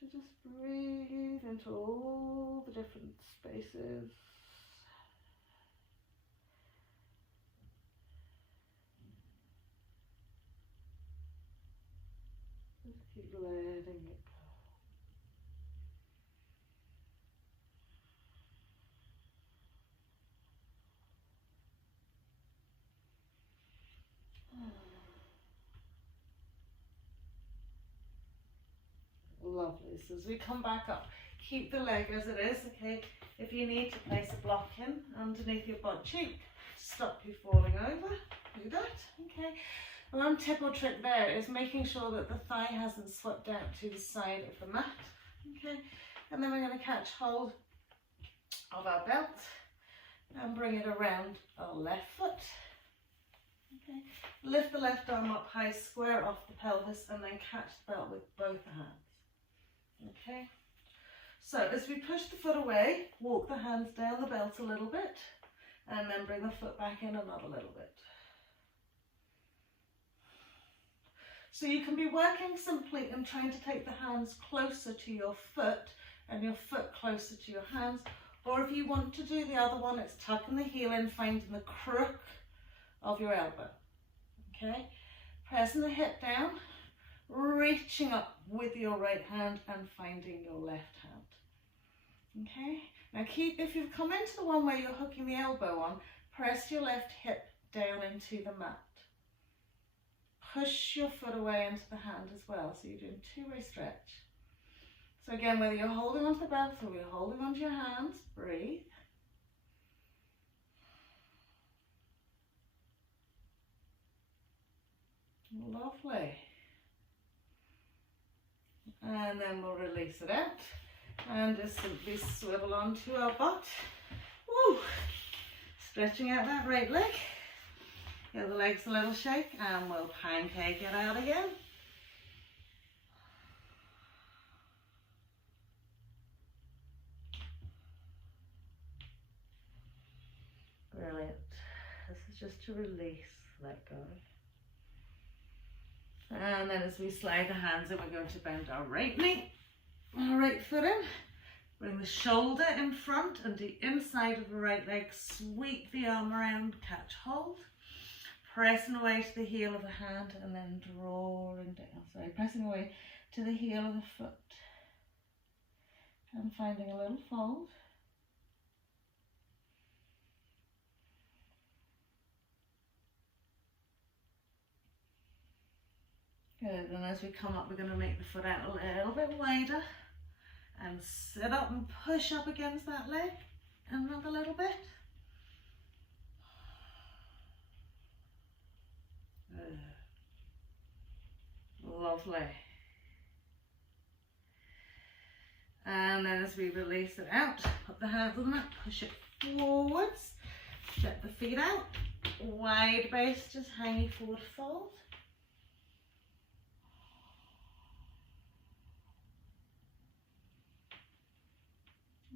So just breathe into all the different spaces. Just keep letting it go. Lovely. So as we come back up, keep the leg as it is, okay? If you need to place a block in underneath your butt cheek, stop you falling over, do that, okay? One tip or trick there is making sure that the thigh hasn't swept out to the side of the mat, okay? And then we're going to catch hold of our belt and bring it around our left foot. Okay. Lift the left arm up high, square off the pelvis, and then catch the belt with both hands. Okay. So as we push the foot away, walk the hands down the belt a little bit, and then bring the foot back in another little bit. So you can be working simply and trying to take the hands closer to your foot and your foot closer to your hands. Or if you want to do the other one, it's tucking the heel in, finding the crook of your elbow. Okay, pressing the hip down, reaching up with your right hand and finding your left hand. Okay, now keep, if you've come into the one where you're hooking the elbow on, press your left hip down into the mat. Push your foot away into the hand as well, so you're doing two-way stretch. So again, whether you're holding onto the belt or you're holding onto your hands, breathe. Lovely. And then we'll release it out and just simply swivel onto our butt. Woo! Stretching out that right leg. Give the legs a little shake and we'll pancake it out again. Brilliant. This is just to release, let go. And then as we slide the hands in, we're going to bend our right knee, our right foot in, bring the shoulder in front and the inside of the right leg, sweep the arm around, catch hold, pressing away to the heel of the hand and then drawing down, sorry, pressing away to the heel of the foot and finding a little fold. Good, and as we come up, we're going to make the foot out a little bit wider and sit up and push up against that leg another little bit. Lovely. And then as we release it out, put the hands on the mat, push it forwards, step the feet out, wide base, just hanging forward fold.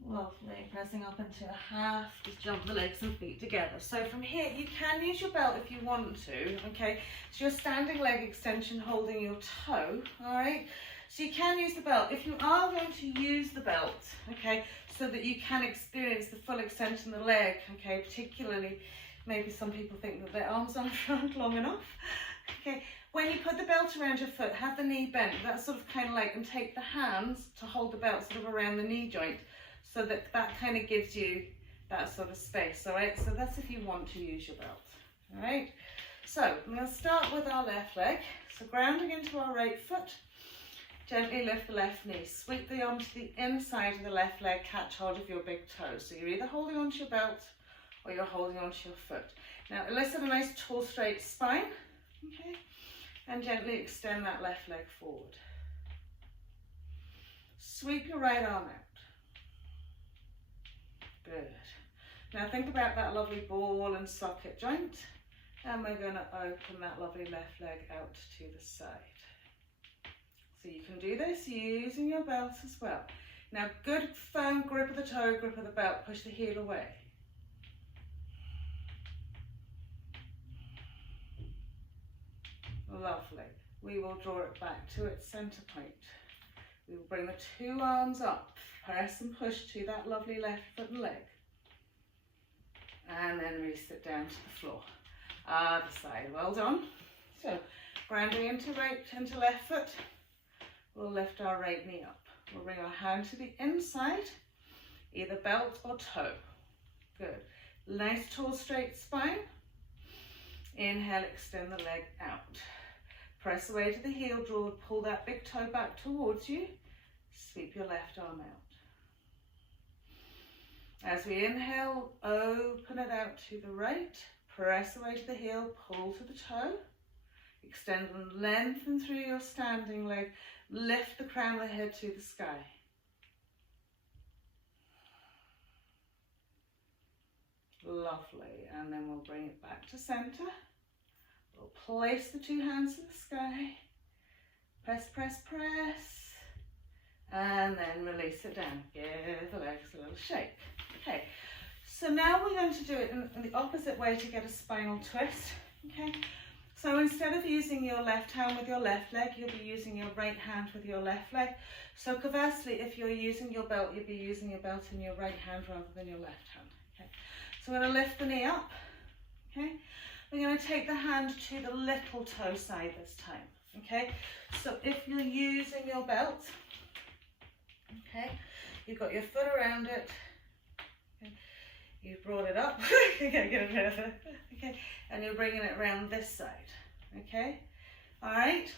Lovely, pressing up into a half, just jump the legs and feet together. So from here, you can use your belt if you want to, okay? So your standing leg extension holding your toe, all right? So you can use the belt. If you are going to use the belt, okay, so that you can experience the full extension of the leg, okay, particularly maybe some people think that their arms aren't long enough, Okay, when you put the belt around your foot, have the knee bent. That's sort of kind of like, and take the hands to hold the belt sort of around the knee joint, so that that kind of gives you that sort of space. All right, so that's if you want to use your belt. All right, so I'm going to start with our left leg. So grounding into our right foot, gently lift the left knee, sweep the arm to the inside of the left leg, catch hold of your big toe. So you're either holding onto your belt or you're holding onto your foot. Now elicit a nice tall straight spine, okay, and gently extend that left leg forward. Sweep your right arm out. Good. Now think about that lovely ball and socket joint, and we're going to open that lovely left leg out to the side. So you can do this using your belt as well. Now good firm grip of the toe, grip of the belt, push the heel away. Lovely. We will draw it back to its center point. We will bring the two arms up, press and push to that lovely left foot and leg. And then release it down to the floor. Other side, well done. So grounding into left foot. We'll lift our right knee up. We'll bring our hand to the inside, either belt or toe. Good. Nice tall straight spine. Inhale, extend the leg out. Press away to the heel, draw, pull that big toe back towards you. Sweep your left arm out. As we inhale, open it out to the right. Press away to the heel, pull to the toe. Extend and lengthen through your standing leg. Lift the crown of the head to the sky. Lovely. And then we'll bring it back to center. We'll place the two hands in the sky. Press, press, press. And then release it down. Give the legs a little shake. Okay. So now we're going to do it in the opposite way to get a spinal twist. Okay. So instead of using your left hand with your left leg, you'll be using your right hand with your left leg. So conversely, if you're using your belt, you'll be using your belt in your right hand rather than your left hand. Okay. So I'm going to lift the knee up. Okay. We're going to take the hand to the little toe side this time. Okay. So if you're using your belt, okay, you've got your foot around it. Okay. You've brought it up. Okay. And you're bringing it around this side. Okay. All right.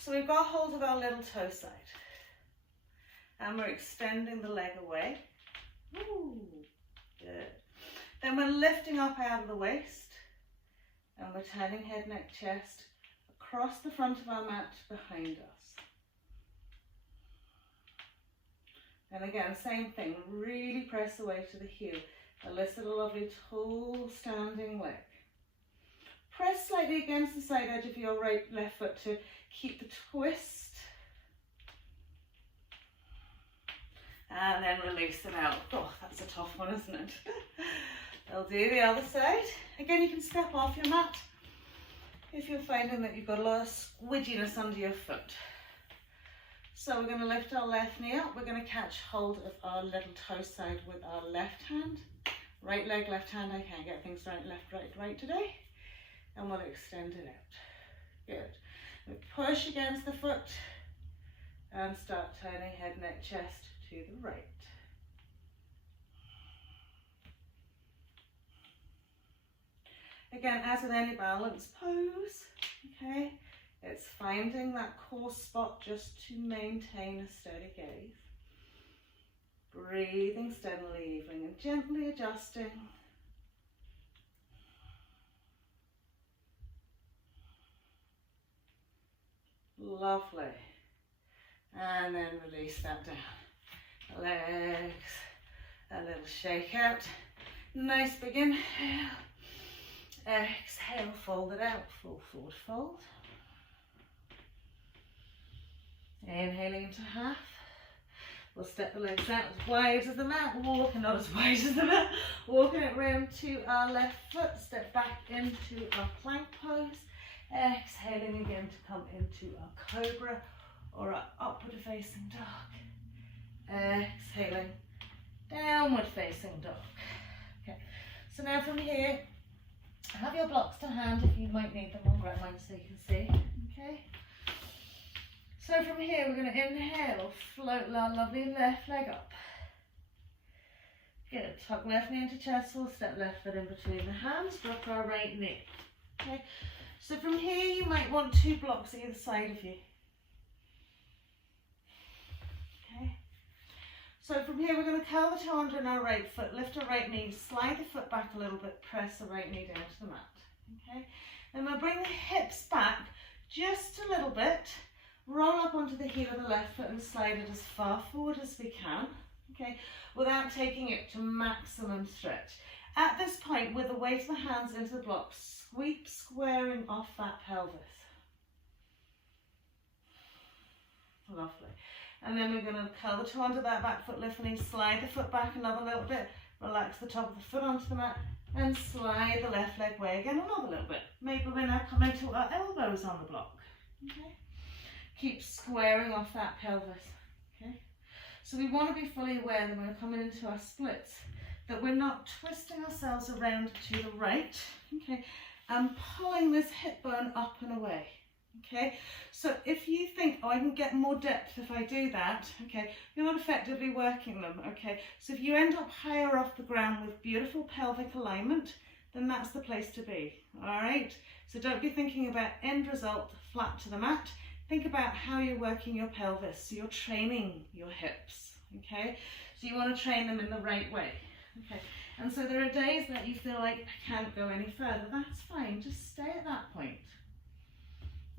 So we've got hold of our little toe side. And we're extending the leg away. Ooh, good. Then we're lifting up out of the waist. And we're turning head, neck, chest across the front of our mat behind us. And again, same thing. Really press away to the heel. Elicit a lovely tall standing leg. Press slightly against the side edge of your left foot to keep the twist. And then release it out. Oh, that's a tough one, isn't it? I'll do the other side. Again, you can step off your mat if you're finding that you've got a lot of squidginess under your foot. So we're going to lift our left knee up. We're going to catch hold of our little toe side with our left hand. Right leg, left hand. I can't get things right, left, right, right today. And we'll extend it out. Good. We push against the foot and start turning head, neck, chest to the right. Again, as with any balance pose, okay, it's finding that core spot just to maintain a steady gaze. Breathing steadily, evening and gently adjusting. Lovely. And then release that down. Legs, a little shake out. Nice big inhale. Exhale, fold it out. Full forward fold. Inhaling into half. We'll step the legs out as wide as the mat, walking not as wide as the mat, walking it round to our left foot, step back into our plank pose, exhaling again to come into our cobra or our upward facing dog, exhaling, downward facing dog. Okay, so now from here, Have your blocks to hand if you might need them. I'll grab mine so you can see. Okay. So from here we're going to inhale, float our lovely left leg up. Good. Tuck left knee into chest, we'll step left foot in between the hands, drop our right knee. Okay. So from here you might want 2 blocks either side of you. Okay. So from here we're going to curl the toe under our right foot, lift our right knee, slide the foot back a little bit, press the right knee down to the mat. Okay. Then we'll bring the hips back just a little bit, roll up onto the heel of the left foot and slide it as far forward as we can. Okay, without taking it to maximum stretch. At this point, with the weight of the hands into the block, sweep squaring off that pelvis. Lovely. And then we're going to curl the toe under that back foot, lift the knee, slide the foot back another little bit, relax the top of the foot onto the mat, and slide the left leg way again another little bit. Maybe we're now coming to our elbows on the block. Okay. Keep squaring off that pelvis. Okay. So we want to be fully aware that when we're coming into our splits, that we're not twisting ourselves around to the right, okay, and pulling this hip bone up and away, okay. So if you think, oh, I can get more depth if I do that, okay, you're not effectively working them, okay. So if you end up higher off the ground with beautiful pelvic alignment, then that's the place to be, all right. So don't be thinking about end result, flat to the mat. Think about how you're working your pelvis, so you're training your hips, okay? So you want to train them in the right way, okay? And so there are days that you feel like, I can't go any further. That's fine, just stay at that point.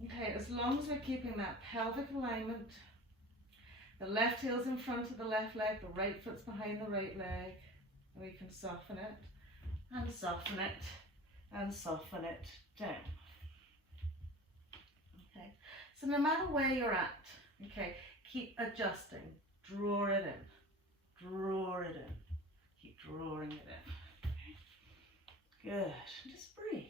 Okay, as long as we're keeping that pelvic alignment, the left heel's in front of the left leg, the right foot's behind the right leg, and we can soften it, and soften it, and soften it down. Okay. So no matter where you're at, okay, keep adjusting, draw it in, draw it in, keep drawing it in. Okay. Good, just breathe.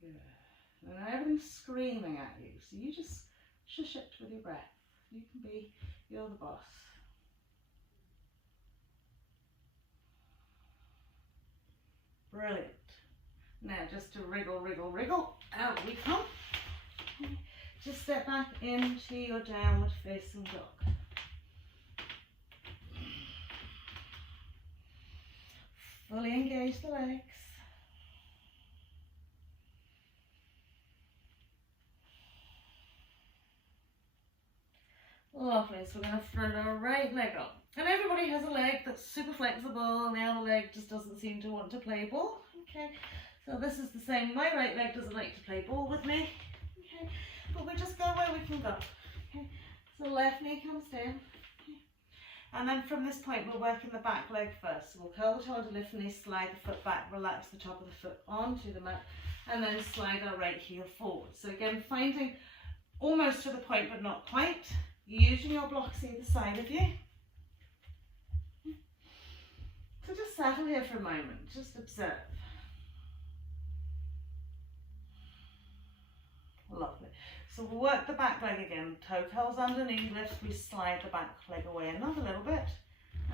Good. And now everything's screaming at you, so you just shush it with your breath. You can be, you're the boss. Brilliant. Now just to wriggle, wriggle, wriggle, out we come. Just step back into your downward facing dog. Fully engage the legs. Lovely, so we're going to throw our right leg up. And everybody has a leg that's super flexible and the other leg just doesn't seem to want to play ball. Okay, so this is the same. My right leg doesn't like to play ball with me. Okay, but we just go where we can go. Okay, so left knee comes down. Okay. And then from this point we're working the back leg first. So we'll curl the toe under, lift the knee, slide the foot back, relax the top of the foot onto the mat, and then slide our right heel forward. So again, finding almost to the point but not quite. Using your blocks either side of you. So just settle here for a moment, just observe. Lovely. So we'll work the back leg again. Toe curls underneath, lift, we slide the back leg away another little bit,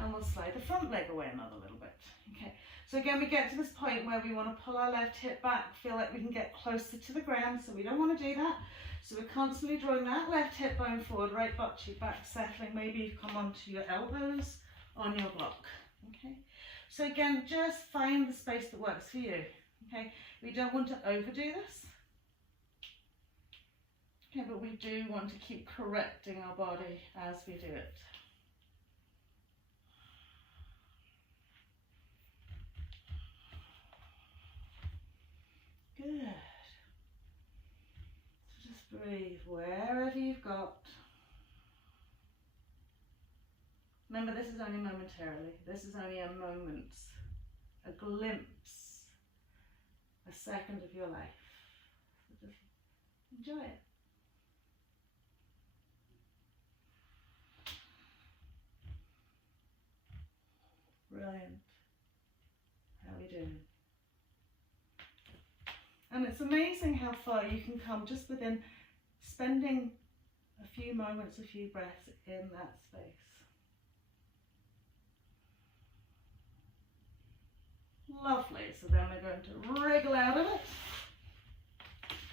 and we'll slide the front leg away another little bit. Okay. So again, we get to this point where we want to pull our left hip back, feel like we can get closer to the ground, so we don't want to do that. So we're constantly drawing that left hip bone forward, right butt cheek back, settling. Maybe you come onto your elbows on your block. Okay. So again, just find the space that works for you. Okay. We don't want to overdo this. Okay, but we do want to keep correcting our body as we do it. Good. So just breathe wherever you've got. Remember, this is only momentarily. This is only a moment, a glimpse, a second of your life. So just enjoy it. Brilliant. How are we doing? And it's amazing how far you can come just within spending a few moments, a few breaths in that space. Lovely. So then we're going to wriggle out of it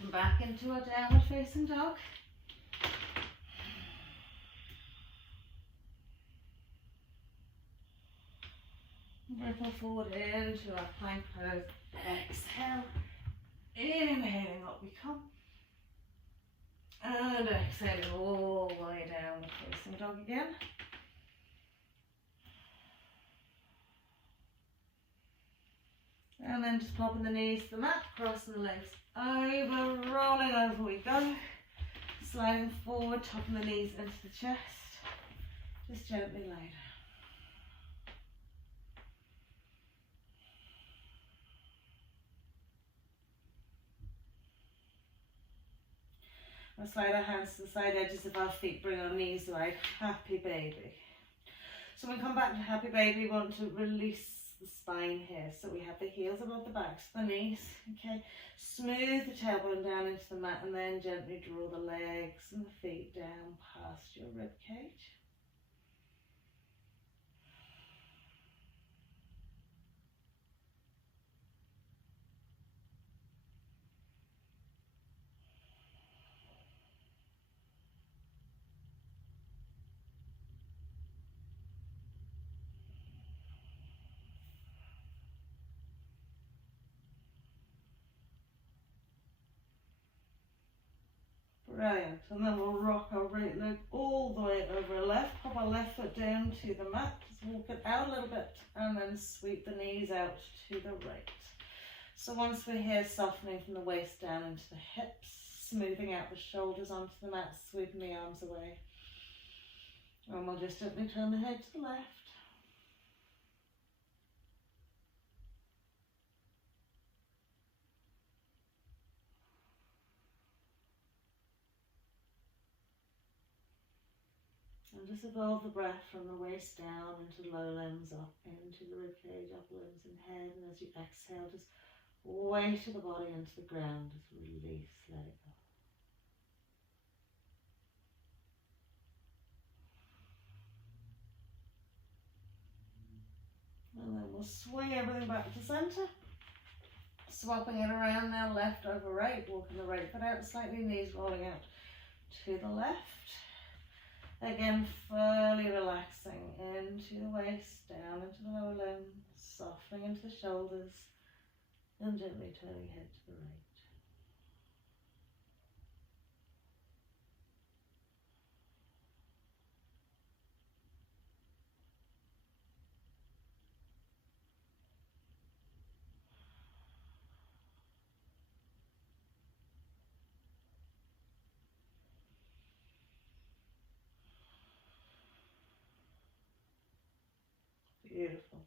and back into our downward facing dog. Ripple forward into our plank pose. Exhale. Inhaling up we come. And exhaling all the way down, facing dog again. And then just popping the knees to the mat, crossing the legs over, rolling over we go. Sliding forward, topping the knees into the chest. Just gently lie down. We'll slide our hands to the side edges of our feet, bring our knees wide, happy baby. So when we come back to happy baby, we want to release the spine here. So we have the heels above the backs, the knees, okay. Smooth the tailbone down into the mat and then gently draw the legs and the feet down past your rib cage. Brilliant, and then we'll rock our right leg all the way over our left, pop our left foot down to the mat, just walk it out a little bit and then sweep the knees out to the right. So once we're here, softening from the waist down into the hips, smoothing out the shoulders onto the mat, sweeping the arms away. And we'll just gently turn the head to the left. And just evolve the breath from the waist down into the lower limbs, up into the ribcage, upper limbs and head. And as you exhale, just weight of the body into the ground, just release, let it go. And then we'll swing everything back to center. Swapping it around now, left over right, walking the right foot out slightly, knees rolling out to the left. Again, fully relaxing into the waist, down into the lower limbs, softening into the shoulders, and gently turning head to the right. Beautiful.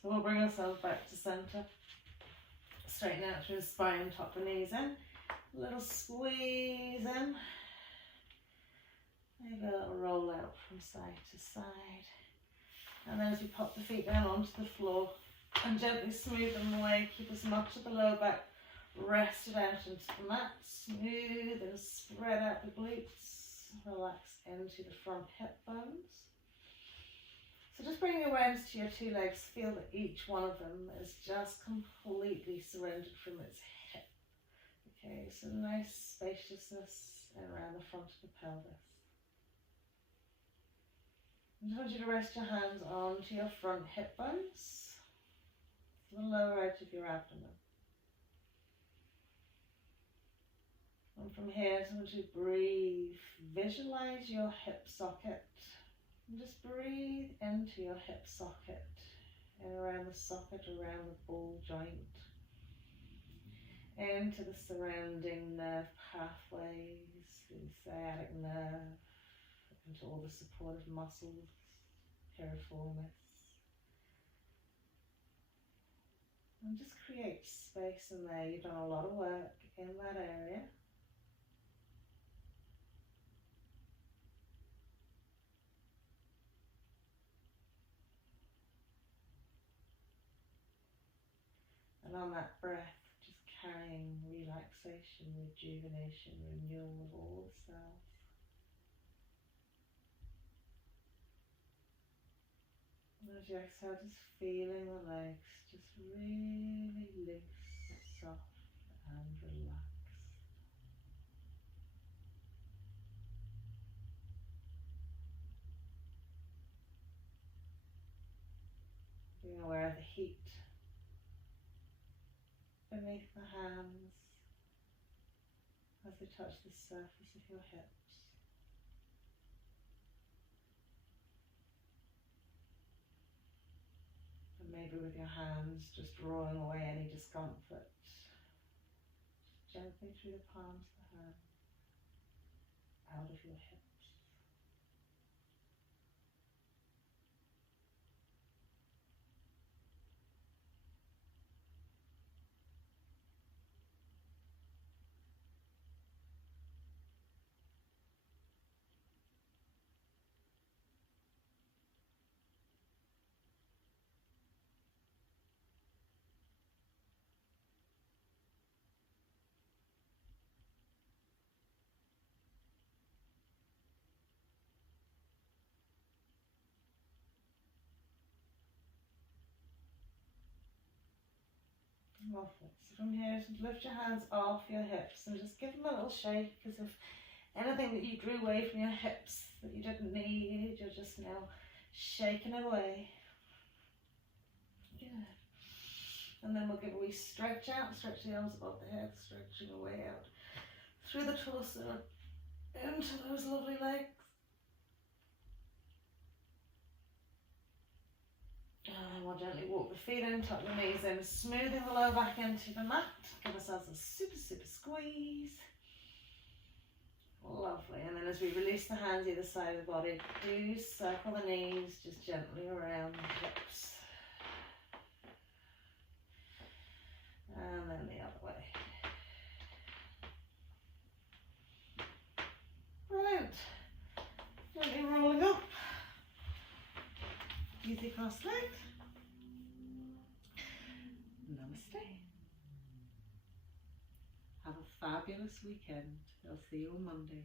So we'll bring ourselves back to center. Straighten out through the spine, top the knees in. A little squeeze in. Maybe a little roll out from side to side. And then as you pop the feet down onto the floor and gently smooth them away, keep as much of the lower back rested out into the mat. Smooth and spread out the glutes. Relax into the front hip bones. So just bring your awareness to your two legs. Feel that each one of them is just completely surrendered from its hip. Okay, so nice spaciousness around the front of the pelvis. I want you to rest your hands onto your front hip bones, the lower edge of your abdomen. And from here, I want you to breathe. Visualize your hip socket. And just breathe into your hip socket and around the socket, around the ball joint, into the surrounding nerve pathways, the sciatic nerve, into all the supportive muscles, piriformis. And just create space in there. You've done a lot of work in that area. And on that breath, just carrying relaxation, rejuvenation, renewal of all the cells. And as you exhale, just feeling the legs just really loose, soft and relaxed. Being aware of the heat beneath the hands as they touch the surface of your hips. And maybe with your hands just drawing away any discomfort. Gently through the palms of the hand, out of your hips. Lovely. So from here, just lift your hands off your hips and just give them a little shake, as if anything that you drew away from your hips that you didn't need, you're just now shaking it away. Good. And then we'll give a wee stretch out, stretch the arms above the head, stretching away out through the torso, into those lovely legs. And we'll gently walk the feet in, tuck the knees in, smoothing the lower back into the mat. Give ourselves a super, super squeeze. Lovely. And then as we release the hands either side of the body, do circle the knees just gently around the hips. And then the other way. Brilliant. Gently rolling up. Easy cross legs. Namaste. Have a fabulous weekend. I'll see you on Monday.